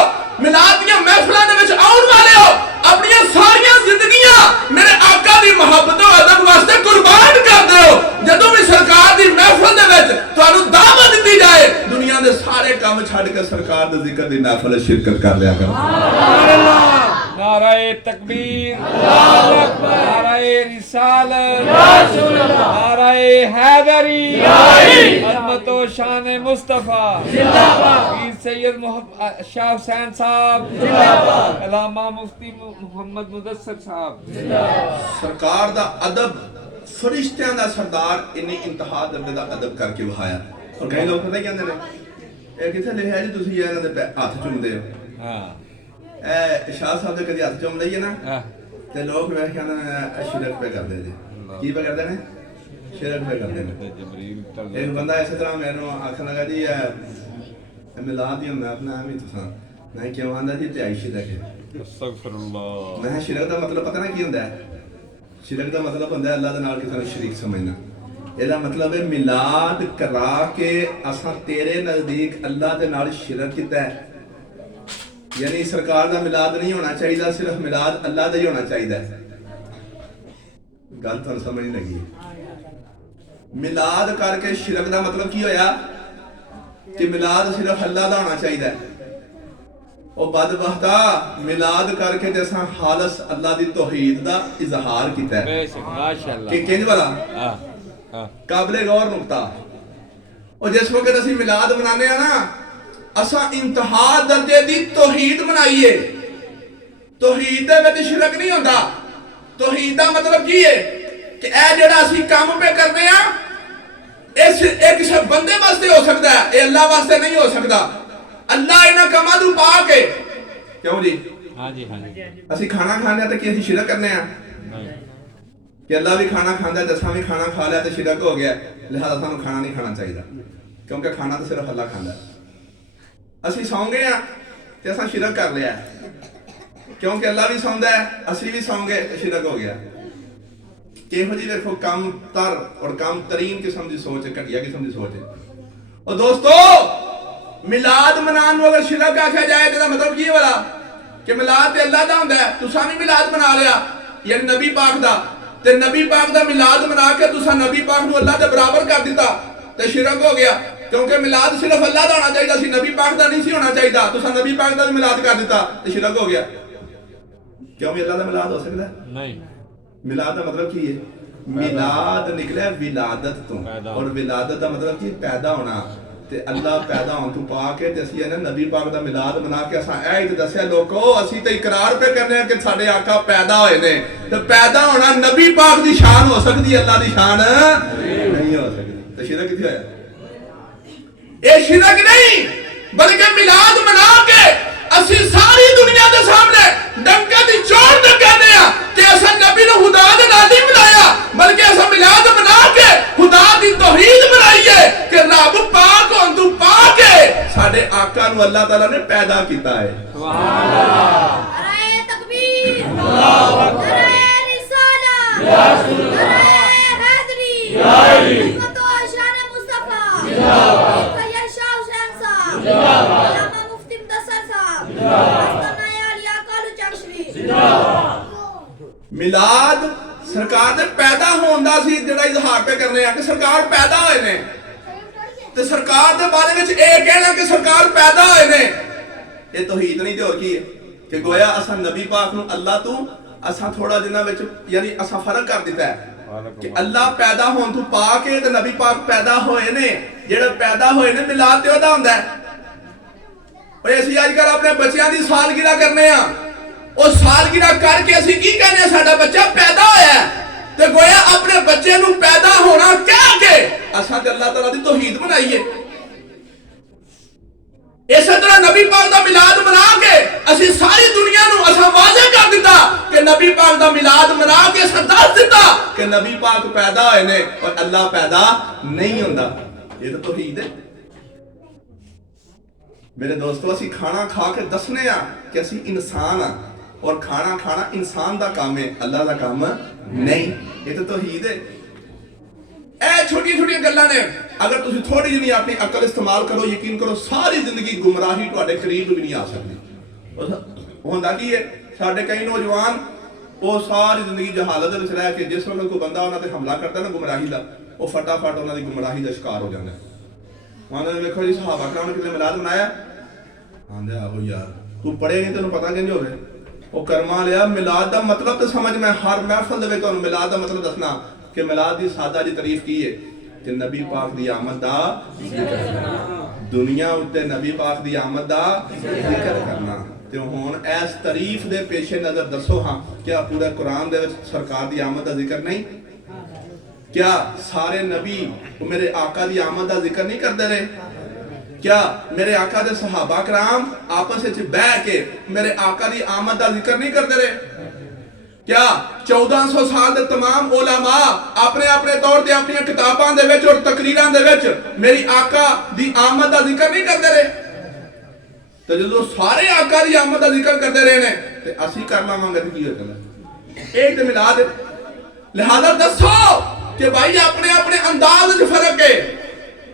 मिलाद दियां महफिलां दे विच आउण वाले हो अपनी सारियां जिंदगियां मेरे आका दी मोहब्बत और अदब वास्ते कुर्बान कर दो। जदों भी सरकार दी महफिल दे विच तुहानू दावत दी जाए दुनिया दे सारे काम छड्ड के सरकार दे जिक्र दी महफिल शिरकत कर लिया करो। सुभान अल्लाह। नाराए तकबीर, अल्लाहु अकबर, नाराए रिसालत, या रसूल अल्लाह, नाराए हैदरी, अज़मत व शान मुस्तफा जिंदाबाद, पीर सैयद मोहम्मद शाह हुसैन साहब जिंदाबाद, अल्लामा मुफ्ती मोहम्मद मुदस्सर साहब जिंदाबाद। सरकार दा अदब फरिश्तियां दा सरदार इन्नी इंतहा दर्जे दा अदब करके वहाया। और कई लोग पता कहंदे ने ए किथे लिखिआ जी तुसीं इन्हां दे हत्थ चुमदे हो। हां ए शाह साहब दे कदी हत्थ चुम लईए ना ते लोग वे कहंदे ने शिरक पे करदे जी। की पे करदे ने? शिरक पे करदे ने। एक बंदा इस तरह मैनू आखन लगा जी मिलाद ही हुंदा अपना एवें तुसां मैं क्यों आंदा जी ते आई शिरक है। अस्तगफिरुल्लाह। मैं शिरक दा मतलब पता ना की हुंदा है? शिरक का मतलब होता है अल्लाह के नाल किसी को शरीक समझना। ਇਹਦਾ मतलब है मिलाद करा के असा तेरे नजदीक अल्लाह के नाल शिरक किया है। यानी सरकार का मिलाद नहीं होना चाहिए, सिर्फ मिलाद अल्लाह का ही होना चाहिए। गल तुहानू समझ नहीं लगी? मिलाद करके शिरक का मतलब की होया कि मिलाद सिर्फ अल्लाह का होना चाहिए। ਉਹ ਬਦਬਖਤਾ ਮਿਲਾਦ ਕਰਕੇ ਤੇ ਅਸਾਂ ਖਾਲਸ ਅੱਲਾ ਦੀ ਤੌਹੀਦ ਦਾ ਇਜ਼ਹਾਰ ਕੀਤਾ ਹੈ बेशक माशाल्लाह ਕਿ ਕਿੰਜ ਵਾਲਾ हाँ हाँ ਕਾਬਲੇ ਗੌਰ ਨੁਕਤਾ ਉਹ ਜਿਸ ਵਕਤ ਅਸੀਂ ਮਿਲਾਦ ਮਨਾਉਂਦੇ ਆ ਨਾ ਅਸਾਂ ਇੰਤਹਾ ਦਰਜੇ ਦੀ ਤੌਹੀਦ ਮਨਾਈਏ ਤੌਹੀਦ ਦੇ ਵਿੱਚ ਸ਼ਿਰਕ ਨਹੀਂ ਹੁੰਦਾ ਤੌਹੀਦ ਦਾ ਮਤਲਬ ਕੀ ਹੈ ਕਿ ਇਹ ਜਿਹੜਾ ਅਸੀਂ ਕੰਮ ਪੇ ਕਰਦੇ ਆ ਇਸ ਇਹ ਕਿਸੇ ਬੰਦੇ ਵਾਸਤੇ ਹੋ ਸਕਦਾ ਹੈ ਇਹ ਅੱਲਾ ਵਾਸਤੇ ਨਹੀਂ ਹੋ ਸਕਦਾ ਅੱਲਾ ਇਹਨਾਂ ਕੰਮਾਂ ਨੂੰ ਪਾ ਕੇ ਕਿਉਂ ਜੀ हाँ जी ਅਸੀਂ ਖਾਣਾ ਖਾਂਦੇ ਆ ਤਾਂ ਕੀ ਅਸੀਂ ਸ਼ਿਰਕ ਕਰਨੇ ਆ नहीं ਕਿ ਅੱਲਾ ਵੀ ਖਾਣਾ ਖਾਂਦਾ ਤੇ ਅਸਾਂ ਵੀ ਖਾਣਾ ਖਾ ਲਿਆ ਤੇ ਸ਼ਿਰਕ ਹੋ ਗਿਆ ਲਿਹਾਜ਼ਾ ਸਾਨੂੰ ਖਾਣਾ ਨਹੀਂ ਖਾਣਾ ਚਾਹੀਦਾ ਕਿਉਂਕਿ ਖਾਣਾ ਤਾਂ ਸਿਰਫ ਅੱਲਾ ਖਾਂਦਾ ਅਸੀਂ ਸੌਂ ਗਏ ਆ ਤੇ ਅਸਾਂ ਸ਼ਿਰਕ ਕਰ ਲਿਆ ਕਿਉਂਕਿ ਅੱਲਾ ਵੀ ਸੌਂਦਾ ਹੈ ਅਸੀਂ ਵੀ ਸੌਂ ਗਏ ਤੇ ਸ਼ਿਰਕ ਹੋ ਗਿਆ ਕਿਹੋ ਜੀ ਵੇਖੋ ਕੰਮ ਤਰ ਔਰ ਕੰਮ ਤਰੀਨ ਕਿਸਮ ਦੀ ਸੋਚ ਹੈ ਘਟੀਆ ਕਿਸਮ ਦੀ ਸੋਚ ਹੈ ਉਹ ਦੋਸਤੋ ਮਿਲਾਦ ਮਨਾਉਣ ਨੂੰ ਅਗਰ ਸ਼ਿਰਕ ਆਖਿਆ ਜਾਏ ਤਾਂ ਮਤਲਬ ਕੀ ਵਾਲਾ ਕਿ ਮਿਲਾਦ ਤੇ ਅੱਲਾ ਦਾ ਹੁੰਦਾ ਹੈ ਤੁਸੀਂ ਵੀ ਮਿਲਾਦ ਮਨਾ ਲਿਆ ਯਾਨੀ ਨਬੀ ਪਾਕ ਦਾ ਤੇ ਨਬੀ ਪਾਕ ਦਾ ਮਿਲਾਦ ਮਨਾ ਕੇ ਤੁਸੀਂ ਨਬੀ ਪਾਕ ਨੂੰ ਅੱਲਾ ਦੇ ਬਰਾਬਰ ਕਰ ਦਿੱਤਾ ਤੇ ਸ਼ਿਰਕ ਹੋ ਗਿਆ ਕਿਉਂਕਿ ਮਿਲਾਦ ਸਿਰਫ ਅੱਲਾ ਦਾ ਹੋਣਾ ਚਾਹੀਦਾ ਸੀ ਨਬੀ ਪਾਕ ਦਾ ਨਹੀਂ ਸੀ ਹੋਣਾ ਚਾਹੀਦਾ ਤੁਸੀਂ ਨਬੀ ਪਾਕ ਦਾ ਵੀ ਮਿਲਾਦ ਕਰ ਦਿੱਤਾ ਤੇ ਸ਼ਿਰਕ ਹੋ ਗਿਆ ਕਿਉਂ ਵੀ ਅੱਲਾ ਦਾ ਮਿਲਾਦ ਹੋ ਸਕਦਾ नहीं ਮਿਲਾਦ ਦਾ ਮਤਲਬ ਕੀ ਹੈ ਮਿਲਾਦ ਨਿਕਲਿਆ ਵਿਲਾਦਤ ਤੋਂ ਪੈਦਾ। ਔਰ ਵਿਲਾਦਤ ਦਾ ਮਤਲਬ ਕੀ ਪੈਦਾ ਹੋਣਾ ਤੇ ਅੱਲਾ ਪੈਦਾ ਹੋਣ ਤੋਂ ਪਾ ਕੇ ਤੇ ਅਸੀਂ ਇਹਨਾਂ ਨਬੀ ਪਾਕ ਦਾ ਮਿਲਾਦ ਮਨਾ ਕੇ ਅਸਾਂ ਇਹ ਹੀ ਤੇ ਦੱਸਿਆ ਲੋਕੋ ਅਸੀਂ ਤੇ ਇਕਰਾਰ ਪੇ ਕਰਨੇ ਆ ਕਿ ਸਾਡੇ ਆਕਾ ਪੈਦਾ ਹੋਏ ਨੇ ਤੇ ਪੈਦਾ ਹੋਣਾ ਨਬੀ ਪਾਕ ਦੀ ਸ਼ਾਨ ਹੋ ਸਕਦੀ ਹੈ ਅੱਲਾ ਦੀ ਸ਼ਾਨ ਨਹੀਂ ਹੋ ਸਕਦੀ ਤੇ ਸ਼ਿਰਕ ਕਿੱਥੇ ਹੋਇਆ ਇਹ ਸ਼ਿਰਕ ਨਹੀਂ ਬਲਕਿ ਮਿਲਾਦ ਮਨਾ ਕੇ ਅਸੀਂ ਸਾਰੀ ਦੁਨੀਆ ਦੇ ਸਾਹਮਣੇ ਡੰਕਾ ਦੀ ਚੋੜ ਤੇ ਕਹਿੰਦੇ ਆ ਕਿ ਅਸਾਂ ਨਬੀ ਨੂੰ ਖੁਦਾ ਦੇ ਨਾਲ ਨਹੀਂ ਮਿਲਾਇਆ ਬਲਕਿ ਅਸਾਂ ਮਿਲਾਦ ਮਨਾ ਕੇ ਖੁਦਾ ਦੀ ਤੌਹੀਦ ਮਨਾਈਏ ਕਿ ਰੱਬ ਪਾਕ ਹੋਣ ਤੋਂ ਪਾ ਕੇ ਸਾਡੇ ਆਕਾ ਨੂੰ ਅੱਲਾਹ ਤਾਲਾ ਨੇ ਪੈਦਾ ਕੀਤਾ ਹੈ नाराए तकबीर अल्लाहु अकबर नाराए रिसाला या रसूल नाराए हैदरी या अली उम्मतो शान मुस्तफा जिंदाबाद सैयद शाह हुसैन साहब जिंदाबाद अल्लामा मुफ्ती मुदस्सर साहब जिंदाबाद अस्तनाया अलिया कालू चक शरीफ जिंदाबाद ਮਿਲਾਦ ਸਰਕਾਰ ਦੇ ਪੈਦਾ ਹੋਣ ਦਾ ਸੀ ਜਿਹੜਾ ਇਜ਼ਹਾਰ ਪੇ ਕਰਨੇ ਆ ਕਿ ਸਰਕਾਰ ਪੈਦਾ ਹੋਏ ਨੇ ਤੇ ਸਰਕਾਰ ਦੇ ਬਾਰੇ ਵਿੱਚ ਇਹ ਕਹਿਣਾ ਕਿ ਸਰਕਾਰ ਪੈਦਾ ਹੋਏ ਨੇ ਇਹ ਤੌਹੀਦ ਨਹੀਂ ਤੇ ਹੋਰ ਕੀ ਹੈ ਕਿ ਗੋਇਆ ਅਸਾਂ ਨਬੀ ਪਾਕ ਨੂੰ ਅੱਲਾ ਤੋਂ ਅਸਾਂ ਥੋੜਾ ਜਿੰਨਾ ਵਿੱਚ ਯਾਨੀ ਅਸਾਂ ਫਰਕ ਕਰ ਦਿੱਤਾ ਹੈ ਕਿ ਅੱਲਾ ਪੈਦਾ ਹੋਣ ਤੋਂ ਪਾ ਕੇ ਤੇ ਨਬੀ ਪਾਕ ਪੈਦਾ ਹੋਏ ਨੇ ਜਿਹੜੇ ਪੈਦਾ ਹੋਏ ਨੇ ਮਿਲਾਦ ਤੇ ਉਹਦਾ ਹੁੰਦਾ ਹੈ ਓਏ ਅਸੀਂ ਅੱਜ ਕੱਲ ਆਪਣੇ ਬੱਚਿਆਂ ਦੀ ਸਾਲਗਿਰਾ ਕਰਨੇ ਆ ਉਹ ਸਾਲਗਿਰਾ ਕਰਕੇ ਅਸੀਂ ਕੀ ਕਹਿੰਦੇ ਆ ਸਾਡਾ ਬੱਚਾ ਪੈਦਾ ਹੋਇਆ ਤੇ ਗੋਇਆ ਆਪਣੇ ਬੱਚੇ ਨੂੰ ਪੈਦਾ ਹੋਣਾ ਕਹਿ ਕੇ ਅਸਾਂ ਤੇ ਅੱਲਾਹ ਤਾਲਾ ਦੀ ਤੌਹੀਦ ਬਣਾਈਏ ਇਸੇ ਤਰ੍ਹਾਂ ਨਬੀ ਪਾਕ ਦਾ ਮਿਲਾਦ ਮਨਾ ਕੇ ਅਸੀਂ ਸਾਰੀ ਦੁਨੀਆ ਨੂੰ ਅਸਾਂ ਵਾਅਦਾ ਕਰ ਦਿੱਤਾ ਕਿ ਨਬੀ ਪਾਕ ਦਾ ਮਿਲਾਦ ਮਨਾ ਕੇ ਅਸਾਂ ਦੱਸ ਦਿੱਤਾ ਕਿ ਨਬੀ ਪਾਕ ਪੈਦਾ ਹੋਏ ਨੇ ਔਰ ਅੱਲਾਹ ਪੈਦਾ ਨਹੀਂ ਹੁੰਦਾ ਇਹ ਤਾਂ ਤੌਹੀਦ ਹੈ मेरे दोस्तों ਅਸੀਂ ਖਾਣਾ ਖਾ ਕੇ ਦੱਸਨੇ ਆ ਕਿ ਅਸੀਂ ਇਨਸਾਨ ਆ ਔਰ ਖਾਣਾ ਖਾਣਾ ਇਨਸਾਨ ਦਾ ਕੰਮ ਹੈ ਅੱਲਾਹ ਦਾ ਕੰਮ ਨਹੀਂ ਇਹ ਤਾਂ ਤੌਹੀਦ ਹੈ ਇਹ ਛੋਟੀਆਂ ਛੋਟੀਆਂ ਗੱਲਾਂ ਨੇ ਅਗਰ ਤੁਸੀਂ ਥੋੜੀ ਜਿਹੀ ਆਪਣੀ ਅਕਲ ਇਸਤੇਮਾਲ ਕਰੋ ਯਕੀਨ ਕਰੋ ਸਾਰੀ ਜ਼ਿੰਦਗੀ ਗੁੰਮਰਾਹੀ ਤੁਹਾਡੇ ਕਰੀਬ ਵੀ ਨਹੀਂ ਆ ਸਕਦੀ ਹੁੰਦਾ ਕੀ ਹੈ ਸਾਡੇ ਕਈ ਨੌਜਵਾਨ ਉਹ ਸਾਰੀ ਜ਼ਿੰਦਗੀ ਜਹਾਲਤ ਦੇ ਵਿੱਚ ਰਹਿ ਕੇ ਜਿਸ ਵੇਲੇ ਕੋਈ ਬੰਦਾ ਉਹਨਾਂ ਤੇ ਹਮਲਾ ਕਰਦਾ ਨਾ ਗੁੰਮਰਾਹੀ ਦਾ ਉਹ ਫਟਾਫਟ ਉਹਨਾਂ ਦੀ ਗੁੰਮਰਾਹੀ ਦਾ ਸ਼ਿਕਾਰ ਹੋ ਜਾਂਦਾ ਉਹਨਾਂ ਨੇ ਵੇਖੋ ਜੀ ਸਹਾਬਾ ਕਰਾਮ ਨੇ ਕਿਤੇ ਮਿਲਾਦ ਮਨਾਇਆ ਆਂਦੇ ਆਹੋ ਯਾਰ ਤੂੰ ਪੜ੍ਹੇ ਨਹੀਂ ਤੈਨੂੰ ਪਤਾ ਕਿੰਜ ਹੋਵੇ ਉਹ ਕਰਮਾ ਲਿਆ ਮਿਲਾਦ ਦਾ ਮਤਲਬ ਤੇ ਸਮਝ ਮੈਂ ਹਰ ਮਹਿਫਲ ਦੇ ਵਿੱਚ ਤੁਹਾਨੂੰ ਮਿਲਾਦ ਦਾ ਮਤਲਬ ਦੱਸਣਾ ਕਿ ਮਿਲਾਦ ਦੀ ਸਾਦਾ ਜੀ ਤਾਰੀਫ ਕੀ ਹੈ ਕਿ ਨਬੀ ਪਾਕ ਦੀ ਆਮਦ ਦਾ ਜ਼ਿਕਰ ਕਰਨਾ ਦੁਨੀਆ ਉੱਤੇ ਨਬੀ ਪਾਕ ਦੀ ਆਮਦ ਦਾ ਜ਼ਿਕਰ ਕਰਨਾ ਤੇ ਹੁਣ ਇਸ ਤਾਰੀਫ ਦੇ ਪੇਸ਼ੇ ਨਜ਼ਰ ਦੱਸੋ ਹਾਂ ਕਿ ਪੂਰੇ ਕੁਰਾਨ ਦੇ ਵਿੱਚ ਸਰਕਾਰ ਦੀ ਆਮਦ ਦਾ ਜ਼ਿਕਰ ਨਹੀਂ क्या सारे नबी मेरे आका दी आमद का जिक्र नहीं करते रहे क्या मेरे आका दे सहाबा कराम आपस में बैठ के मेरे आका दी आमद का जिक्र नहीं करते रहे क्या 1400 साल दे तमाम उलमा अपने अपने तौर ते अपनी किताबां दे विच और तकरीरां दे विच मेरी आका दी आमद का जिक्र नहीं करते रहे तो जो सारे आका दी आमद का जिक्र करते रहे ने ते असीं कर लावांगे ते की होएगा एक ते मिलाद लिहाजा दसो कि भाई अपने अपने अंदाज में फर्क है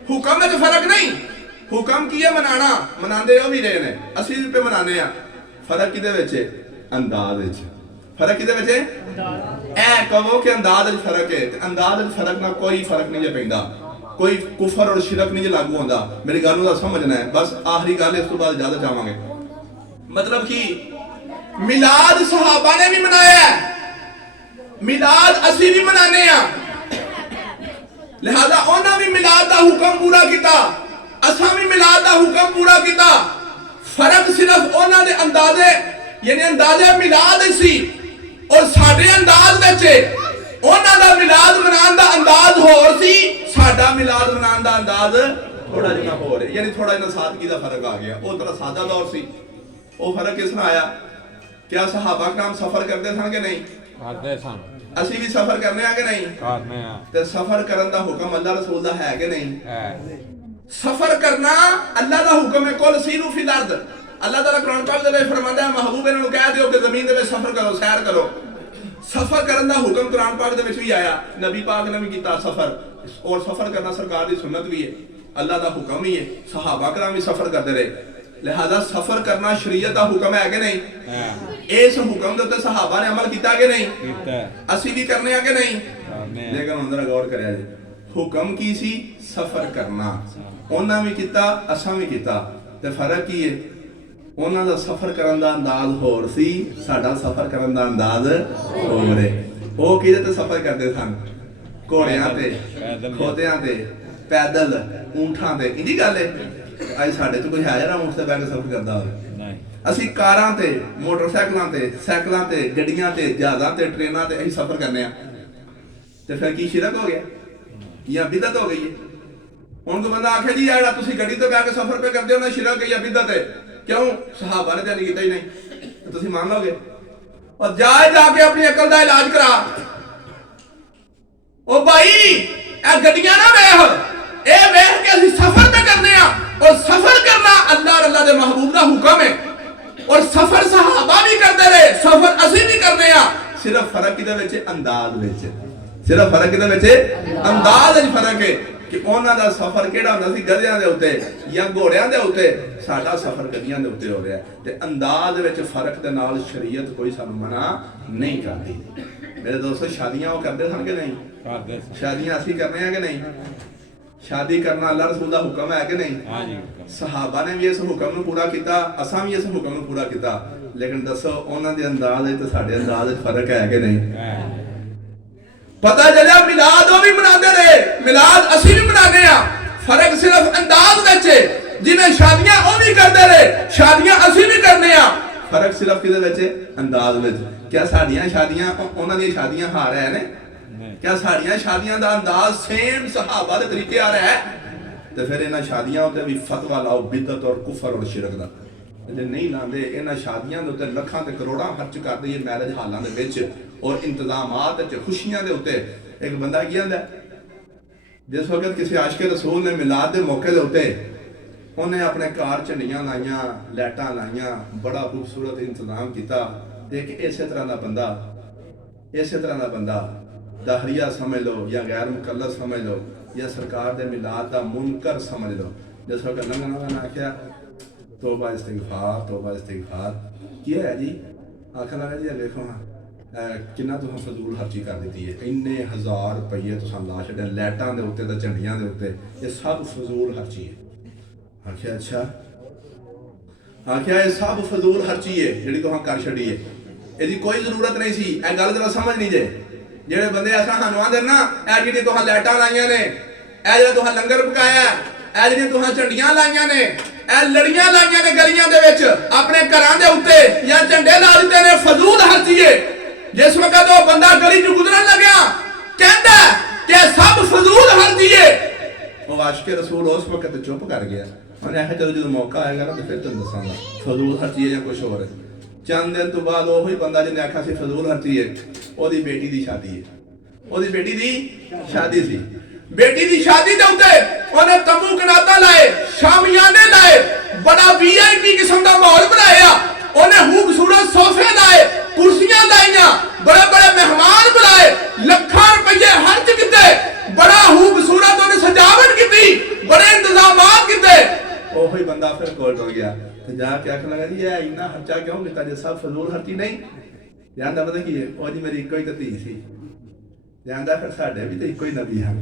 हुक्म में फर्क नहीं हुक्म की है मनाना मनाते हो भी रहे ने असी पे मनाने आ फर्क किदे विच है अंदाज विच फर्क किदे विच है ऐ कहो कि अंदाज विच फर्क है ते अंदाज विच फर्क ना कोई फर्क नहीं जे पैंदा कोई कुफर और शिरक नहीं जे लागू होंदा मेरी गल नु समझना है बस आखिरी गल इस तो बाद ज्यादा जावांगे मतलब कि मिलाद सहाबा ने भी मनाया है, मिलाद असी भी मनाने आ, लिहाजा उन्होंने भी मिलाद का हुक्म पूरा किया, असा भी मिलाद का हुक्म पूरा किया। फर्क सिर्फ उन्होंने अंदाजे यानी अंदाजे मिलाद सी और साडे अंदाज विच उन्हां दा मिलाद मनाने का अंदाज होर सी, साडा मिलाद मनाने का अंदाज थोड़ा जिहा होर है, यानी थोड़ा जिहा सादगी का फर्क आ गया। वो थोड़ा सादा दौर सी, वो फर्क किस तरह आया? क्या सहाबा कराम सफर करते सन कि नहीं? करते सन। असी भी सफर करने आ कि नहीं? करने आ। ते सफर करन दा हुक्म अल्लाह रसूल दा है कि नहीं? है। सफर करना अल्लाह दा हुक्म है, कुल सीरू फिल अर्द। अल्लाह ताला कुरान पाक दे विच फरमांदा है महबूब इन्हां नूं कह दिओ कि जमीन दे विच सफर करो, सैर करो। सफर करन दा हुक्म कुरान पाक दे विच भी आया, नबी पाक ने भी कीता सफर, और सफर करना सरकार दी सुन्नत भी है, अल्लाह दा हुक्म ही है। सहाबा कराम भी सफर करते रहे, लिहाजा सफर करना शरीयत का हुक्म है कि नहीं? इस हुक्म के उत्ते सहाबा ने अमल किया कि नहीं? असी भी करने आ कि नहीं? लेकिन हुण जरा गौर करिया जी, हुक्म की सी? सफर करना। उन्हां भी किया, असां भी किया, ते फर्क की है? उन्हां दा सफर करन दा अंदाज होर सी, साडा सफर करन दा अंदाज होर है। वो किहदे ते सफर करते सन? घोड़ियां ते, खोतियां ते, पैदल, ऊंठां ते। इहदी गल है? अज साडे च कोई है जरा ऊंट ते बैठ के सफर करदा होवे? असी कारां ते, मोटरसाइकिलां ते, साइकिलां ते, गड्डियां ते, जहाज़ां ते, ट्रेनां ते असीं सफर करने आ, ते फिर की शिरक हो गया या बिदअत हो गई है? हुण कोई बंदा आखे जी यार तुसीं गड्डी ते बैठ के सफर पे करदे हो ना, शिरक है या बिदअत है? क्यों? सहाबा ने तो नहीं कीता ही नहीं, तो तुसीं मान लोगे? और जाके अपनी अकल दा इलाज करा। ओ भाई ए गड्डियां ना वेख के असीं सफर पे करने आ, और सफर करना अल्लाह और अल्लाह दे महबूब दा हुक्म है, और सफर सहाबा भी करते रहे, सफर असी भी करने आ। सिर्फ फर्क किहदे विच? अंदाज विच। सिर्फ फर्क किहदे विच? अंदाज विच फर्क है कि उन्हां दा सफर किहड़ा हुंदा सी, गधेयां दे उत्ते या घोड़ियां दे उत्ते, साडा सफर गड्डियां दे उत्ते हो रहा है। ते अंदाज विच फर्क दे नाल शरीयत कोई सानू मना नहीं करदी। मेरे दोस्तों, शादियां वो करदे सन कि नहीं? करते सन। शादियां असी करने आ कि नहीं? शादी करना अल्लाह रसूल दा हुक्म है कि नहीं? हाँ जी। सहाबा ने भी इस हुक्म नूं पूरा किया, असां भी इस हुक्म नूं पूरा किया, लेकिन दसो उन्हां दे अंदाज विच ते साडे अंदाज विच फर्क है कि नहीं? पता चलिया मिलाद वो भी मनाते रहे, मिलाद असी भी मनाने आ, फर्क सिर्फ अंदाज विच है। जिवें शादियां वो भी करते रहे, शादियां असी भी करने आ, फर्क सिर्फ किहदे विच? अंदाज विच। क्या साडियां शादियां उन्हां दी शादियां हार है ने? क्या साड़ियां शादियां का अंदाज सेम सहाबा के तरीके आ रहा है? तो फिर इन्हां शादियां उत्ते भी फतवा लाओ बिदअत और कुफर और शिरक दा। जे नहीं लांदे इन्हां शादियां दे उत्ते लखां ते करोड़ां खर्च कर दईए मैरिज हालां दे विच और इंतजामात च खुशियां दे उत्ते। एक बंदा की आंदा जिस वक्त किसी आशिक रसूल ने मिलाद दे मौके दे उत्ते उन्हें अपने कार झंडियां लाइयां, लाइटां लाइयां, बड़ा खूबसूरत इंतजाम किया। एक इस तरह का बंदा दाहरिया समझ लो या गैर मुकल्लफ समझ लो या सरकार दे मिलाद दा मुनकर समझ लो, जिस वक्त लंघना ने आख्या तौबा इस्तिगफार की है जी? आखन लगा जी देखो हाँ किन्ना तुहां फजूल खर्ची कर दी है, इन्ने हज़ार रुपये तुहां ला छड्डे लाइटां दे उत्ते ते झंडियां दे उत्ते, ये सब फजूल खर्ची है। आख्या अच्छा, आख्या ये सब फजूल खर्ची है जिहड़ी तुहां कर छड्डी है, इसदी कोई जरूरत नहीं सी। ए गल जरा समझ नहीं जे जेड़े बंदे ऐसा सानू आंदे ना ए जिहड़ी तुहां लाइटां लाइयां ने, ए जेड़ा तुहां लंगर पकाया, ए जिहड़ी तुहां झंडियां लाइयां ने, ए लड़ियां लाइयां ने गलियां दे विच अपने घरां दे उत्ते या झंडे ला दित्ते ने, फजूल खर्ची है। जिस वक्त वो बंदा गली च गुजरन लग्या कहंदा कि सब फजूल खर्ची है, वो आशिक रसूल उस वक्त चुप कर गया। उन्हें आख्या चलो जो मौका आएगा ना तो फिर तुहानू दसांगा फजूल खर्ची है या कुछ होर है। चंद दिन तो बाद वही बंदा जिन्हें आख्या सी फजूल खर्ची है, ओदी बेटी दी शादी है, ओदी बेटी दी शादी सी, बेटी दी शादी दे उत्ते ओने तंबू कनाता लाए, शामियाने लाए, बड़ा वीआईपी किस्म दा माहौल बनाया, ओने खूबसूरत सोफे लाए, कुर्सियां लाइयां, बड़े बड़े मेहमान बुलाए, लाखां रुपये खर्च किते, बड़ा खूबसूरत ओने सजावट की, बड़े इंतजामात किते। ओही बंदा फिर कोल हो गया तो जाके आखन लगा जी इन्ना खर्चा क्यों किया जे सब फजूल खर्ची नहीं? जानदा पता की है ओ जी मेरी इक्को ही धी सी, जानदा फिर साडे भी तो इक्को ही नबी हैं।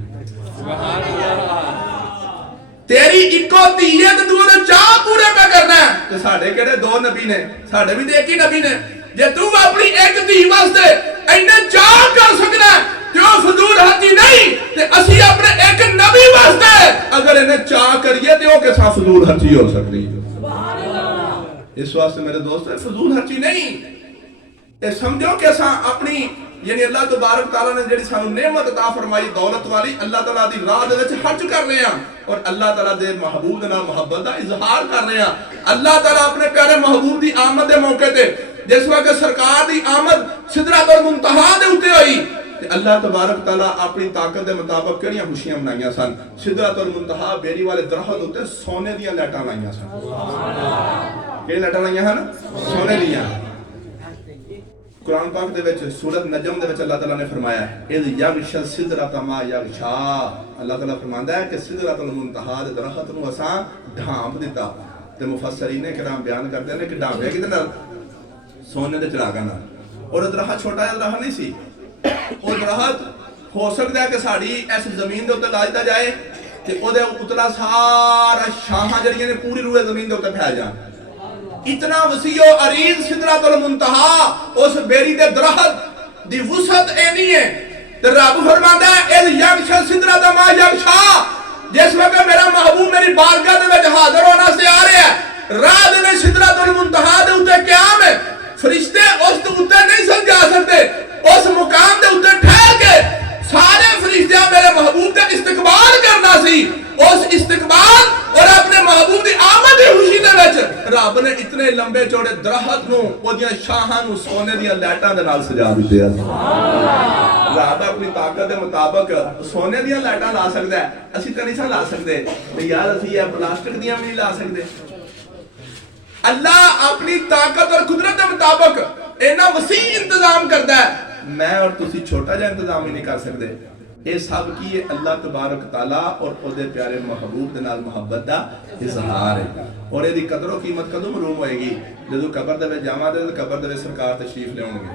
तेरी इको धी है तो तू ਉਹਦੇ ਚਾਹ ਪੂਰੇ ਪਾ ਕਰਨਾ ਤੇ ਸਾਡੇ ਕਿਹੜੇ ਦੋ ਨਬੀ ਨੇ ਸਾਡੇ ਵੀ ਤੇ ਇੱਕ ਹੀ ਨਬੀ ਨੇ ਜੇ ਤੂੰ ਆਪਣੀ ਇੱਕ ਧੀ ਵਾਸਤੇ ਇੰਨੇ ਚਾਹ ਕਰ ਸਕਦਾ ਤੇ ਉਹ ਫਜ਼ੂਲ ਹੱਜੀ ਨਹੀਂ ਤੇ ਅਸੀਂ ਆਪਣੇ ਇੱਕ ਨਬੀ ਵਾਸਤੇ ਅਗਰ ਇਹਨੇ ਚਾਹ ਕਰੀਏ ਤੇ ਉਹ ਕਿਸਾ ਫਜ਼ੂਲ ਹੱਜੀ ਹੋ ਸਕਦੀ ਹੈ ਸੁਭਾਨ ਅੱਲਾਹ ਇਸ ਵਾਸਤੇ ਮੇਰੇ ਦੋਸਤੋ ਫਜ਼ੂਲ ਹੱਜੀ ਨਹੀਂ ਇਹ ਸਮਝੋ ਕਿ ਅਸਾਂ ਆਪਣੀ यानी अल्लाह तबारक तआला ने जेड़ी सानू नेमत अता फरमाई दौलत वाली अल्लाह ताला दी राह दे विच खर्च कर रहे हैं और अल्लाह ताला दे महबूब दे नाल मोहब्बत दा इजहार कर रहे हैं अल्लाह ताला अपने प्यारे महबूब दी आमद दे मौके ते जिस वक्त सरकार दी आमद सिदरतुल मुंतहा दे उत्ते होई ते अल्लाह तबारक तआला अपनी ताकत दे मुताबिक केड़ियां खुशियां मनाईयां सन सिदरतुल मुंतहा बेरी वाले दरख्त उत्ते सोने दी लाइटां लाईयां सन सुभान अल्लाह के लाइटां लाईयां हन सोने दियां कुरान पाक दे विच सूरत नजम दे विच अल्लाह ताला ने फरमाया इज़ यगशा सिदरता मा यगशा अल्लाह ताला फरमांदा है कि सिदरतुल मुंतहा दे दरख्त नु असां ढांप दिता ते मुफस्सरीन ने किराम बयान करदे ने कि ढांपे किदे नाल सोने दे चिरागां नाल और दरख्त छोटा जिहा दरख्त नहीं सी ਉਹ दरख्त हो सकदा है कि साडी इस जमीन दे उत्ते ला दित्ता जाए ते ओदे उतला सारा शाहां जड़ियां ने पूरी रूए जमीन दे उत्ते फैल जान इतना वसीओ अरीज सिदरतुल मुंतहा उस बेरी दे दरख्त दी वसअत एनी है ते रब फरमांदा है इज़ यगशा सिदरता मा यगशा जिस वक्त मेरा महबूब मेरी बारगाह दे विच हाजिर होने से आ रहा है राह दे विच सिदरतुल मुंतहा दे उत्ते क़याम है फरिश्ते उस दे उत्ते नहीं समझा सकते उस मुकाम दे उत्ते ठहर के सारे फरिश्ते मेरे महबूब का इस्तकबाल करना सी उस इस्तकबाल और अपने महबूब की आमद की खुशी दे विच रब ने इतने लंबे चौड़े दरख्त नु ओदियां शाहां नु सोने दी लाइटां दे नाल सजा दिते हैं सुभान अल्लाह रब अपनी ताकत दे मुताबिक सोने दी लाइटां ला सकदा है असि तो नहीं ला सकदे ते यार असि ये प्लास्टिक दी नहीं ला सकदे अल्लाह अपनी ताकत और कुदरत के मुताबिक इतना वसी इंतजाम करता है मैं और तुसी छोटा जा इंतजाम ही नहीं कर सकते ये सब की है अल्लाह तबारक तआला और ओदे प्यारे महबूब दे नाल मोहब्बत दा इजहार है और इहदी कदर और कीमत कदों मालूम होएगी जदों कबर दे विच जावांगे ते कबर दे विच सरकार तशरीफ लियाउणगे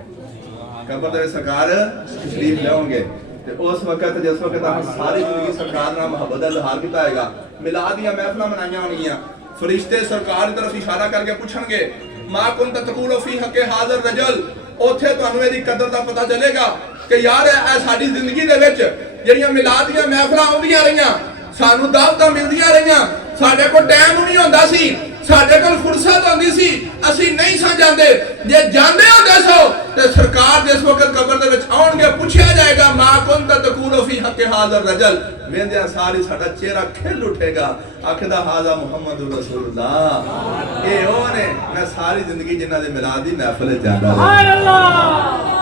कबर दे विच सरकार तशरीफ लियाउणगे ते उस वक्त जिस वक्त हम सारी जिंदगी सरकार नाल मोहब्बत दा इजहार कीता होएगा मिलाद दी महफिलां मनाईयां होणगियां फरिश्ते सरकार की तरफ इशारा करके पूछणगे मा कुंत तकूलु फी हक़ हाज़िर रजल ਉੱਥੇ ਤੁਹਾਨੂੰ ਇਹਦੀ ਕਦਰ ਦਾ ਪਤਾ ਚੱਲੇਗਾ ਕਿ ਯਾਰ ਇਹ ਸਾਡੀ ਜ਼ਿੰਦਗੀ ਦੇ ਵਿੱਚ ਜਿਹੜੀਆਂ ਮਿਲਾਦ ਦੀਆਂ ਮਹਿਫਲਾਂ ਆਉਂਦੀਆਂ ਰਹੀਆਂ ਸਾਨੂੰ ਦਾਵਤਾਂ ਮਿਲਦੀਆਂ ਰਹੀਆਂ ਸਾਡੇ ਕੋਲ ਟਾਈਮ ਨਹੀਂ ਹੁੰਦਾ ਸੀ ਸਾਡੇ ਕੋਲ ਫੁਰਸਤ ਹੁੰਦੀ ਸੀ ਅਸੀਂ ਨਹੀਂ ਸਾਂ ਜਾਂਦੇ ਜੇ ਜਾਂਦੇ ਹੁੰਦੇ ਸੋ ਤੇ ਸਰਕਾਰ ਜਿਸ ਵਕਤ ਕਬਰ ਦੇ ਵਿੱਚ ਆਉਣਗੇ ਪੁੱਛਿਆ ਜਾਏਗਾ ਮਾ ਕੁੰਤ ਤਕੂਲੁ ਫੀ ਹक़ ਹਾਜ਼ਰ ਰਜਲ ਵੇਂਦਿਆਂ ਸਾਰੀ ਸਾਡਾ ਚਿਹਰਾ ਖਿਲ ਉਠੇਗਾ ਆਖਦਾ ਹਾਜ਼ਾ ਮੁਹੰਮਦੁਰ ਰਸੂਲullah ਇਹ ਉਹ ਨੇ ਮੈਂ ਸਾਰੀ ਜ਼ਿੰਦਗੀ ਜਿਨ੍ਹਾਂ ਦੇ ਮਿਲਾਦ ਦੀ ਮਹਿਫਲ ਜਾਂਦਾ सुभान अल्लाह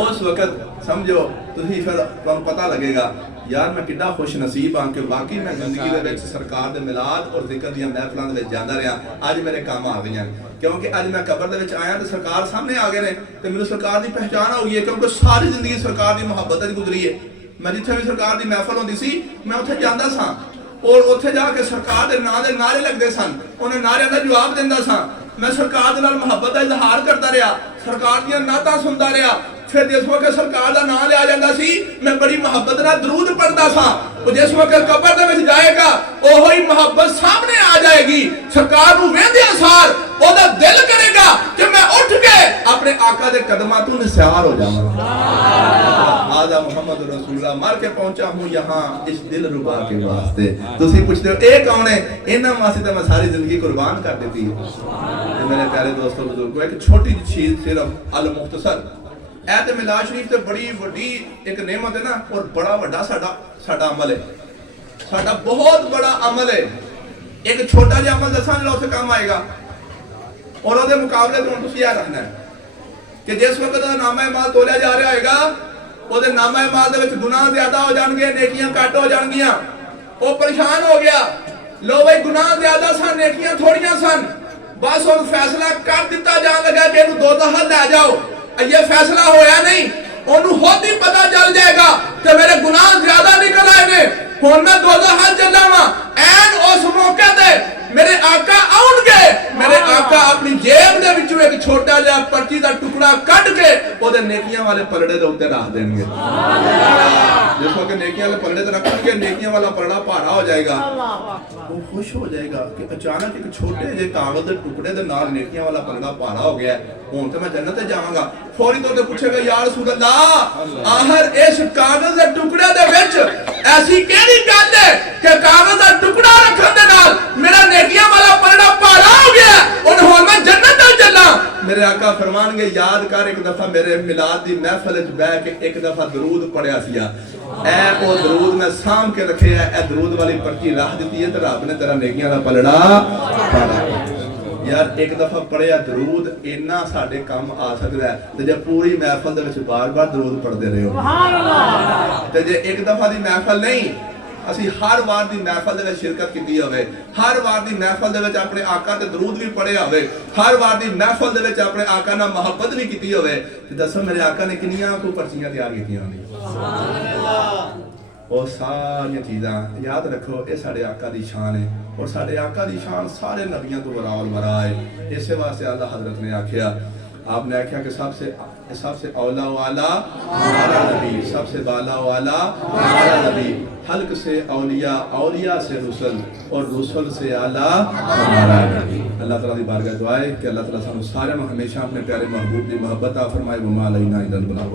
उस वक्त समझो तुसी फिर तुहानू पता लगेगा यार मैं कितना खुश नसीब हाँ कि वाकई मैं जिंदगी दे विच सरकार दे मिलाद और जिक्र दी महफिलां दे विच जांदा रहा अज मेरे काम आ गई क्योंकि अज मैं कबर दे विच आया तो सरकार सामने आ गए ने ते मैनूं सरकार दी पहचान हो गई है क्योंकि सारी जिंदगी सरकार दी मुहब्बत च गुजरी है मैं जिथे भी सरकार दी महफिल होंदी सी मैं उत्थे जांदा सां और उत्थे जाके सरकार दे नां दे नारे लगदे सन उन्हां नारियां दा जवाब दिंदा सां मैं सरकार दे नाल मुहब्बत दा इजहार करदा रहा सरकार दी नातां सुनदा रहा फिर जिस वक्त सरकार का नाम लिया जाता सी मैं बड़ी मुहब्बत नाल दरूद पढ़ता सा और जिस वक्त कबर दे विच जाएगा ओही मुहब्बत सामने आ जाएगी सरकार नूं वेंदे सार ओदा दिल करेगा कि मैं उठ के अपने आका दे कदमां तों निसार हो जावां आजा मोहम्मद रसूलुल्लाह मर के पहुंचा हूं यहां इस दिल रुबा के वास्ते तुसी पूछते हो ए कौन है इन्हां वास्ते तो मैं सारी जिंदगी कुर्बान कर दी मेरे प्यारे दोस्तों बुजुर्गों एक छोटी चीज सिर्फ अल मुख्तसर ਇਹ ਤੇ ਮਿਲਾਦ ਸ਼ਰੀਫ ਤੇ ਬੜੀ ਵੱਡੀ ਇੱਕ नेमत है ना और बड़ा ਵੱਡਾ ਸਾਡਾ ਅਮਲ ਹੈ ਸਾਡਾ ਬਹੁਤ ਬੜਾ ਅਮਲ ਹੈ ਇੱਕ ਛੋਟਾ ਜਿਹਾ ਅਮਲ ਦੱਸਾਂ ਜਿਹੜਾ ਉੱਥੇ ਕੰਮ ਆਏਗਾ ਔਰ ਉਹਦੇ ਮੁਕਾਬਲੇ ਤੋਂ ਤੁਸੀਂ ਇਹ ਰੱਖਣਾ ਹੈ ਕਿ ਜਿਸ ਵਕਤ ਦਾ ਨਾਮਾ ਮਾਲ ਤੋਲਿਆ ਜਾ ਰਿਹਾ ਹੋਏਗਾ ਉਹਦੇ ਨਾਮਾ ਮਾਲ ਦੇ ਵਿੱਚ ਗੁਨਾਹ ਜ਼ਿਆਦਾ ਹੋ ਜਾਣਗੇ ਨੇਕੀਆਂ ਘੱਟ ਹੋ ਜਾਣਗੀਆਂ ਉਹ ਪਰੇਸ਼ਾਨ ਹੋ ਗਿਆ ਲੋ ਬਈ ਗੁਨਾਹ ਜ਼ਿਆਦਾ ਸਨ ਨੇਕੀਆਂ ਥੋੜੀਆਂ ਸਨ ਬਸ ਹੁਣ ਫੈਸਲਾ ਕਰ ਦਿੱਤਾ ਜਾਣ ਲੱਗਾ ਕਿ ਇਹਨੂੰ ਦੋਜ਼ਖ ਲੈ ਜਾਓ ये फैसला होया नहीं ओनू खुद ही पता चल जाएगा कि मेरे गुनाह ज्यादा निकल आए ने हुण मैं दोज़ख चला वा ऐन उस मौके ते मेरे आका आउणगे मेरे आका अपनी जेब दे विचों एक छोटा जिहा पर्ची दा टुकड़ा कट के ओदे नेकियां वाले पलड़े दे उत्ते रख देंगे। देखो कि नेकियां वाले पलड़े ते रखेंगे, नेकियां वाला पलड़ा भारा हो जाएगा, वो खुश हो जाएगा कि अचानक एक छोटे जे कागज दे टुकड़े दे नाल नेकियां वाला पलड़ा भारा हो गया, हुण ते मैं जन्नत जावांगा। फौरी तौर ते पूछेगा या रसूल अल्लाह, आहर इस कागज दे टुकड़े दे विच ऐसी केड़ी गल है कि कागज दा टुकड़ा रखण दे नाल मेरा नेकियां वाला पलड़ा भारा हो गया, हुण मैं जन्नत चला। मेरे आका फरमानगे याद कर, एक दफा मेरे मिलाद दी महफिल च बैठ के एक दफा दरूद पढ़िया सिया, ऐ ओ दरूद मैं साम के रखे है, ऐ दरूद वाली पर्ची रख दी है ते रब ने तेरा नेकियां दा पलड़ा भारा। यार एक दफा पढ़िया दरूद इन्ना साडे काम आ सकदा है, ते जे पूरी महफिल दे विच बार-बार दरूद पढ़दे रहो, सुभान अल्लाह, ते जे एक दफा दी महफिल नहीं, ਅਸੀਂ हर वार दी महफिल दे विच शिरकत कीती होवे, हर वार दी महफिल दे विच अपने आका ते दरूद भी पढ़िया होवे, हर वार दी महफिल दे विच अपने आका नाल मोहब्बत भी कीती होवे, ते दसो मेरे आका ने किन्नियां को पर्चियां तैयार कीतियां होंदी। सुभान अल्लाह। ਉਹ ਸਾਰੀਆਂ ਚੀਜ਼ਾਂ याद रखो, ये साढ़े आका दी शान है, और साढ़े आका दी शान सारे नबियों तो बराबर बरा है। इस वास्ते अल्लाह हजरत ने आख्या, आपने आख्या कि सबसे औला वाला हमारा नबी, सबसे बाला वाला हमारा नबी, हल्क से औलिया, औलिया से रुसल, और रुसल से आला हमारा नबी। अल्लाह ताला दी बारगाह दुआ है कि अल्लाह ताला सानू सारे हमेशा अपने प्यारे महबूब दी मोहब्बत आ फरमाए। वमा अलैना इल्लल बलाग।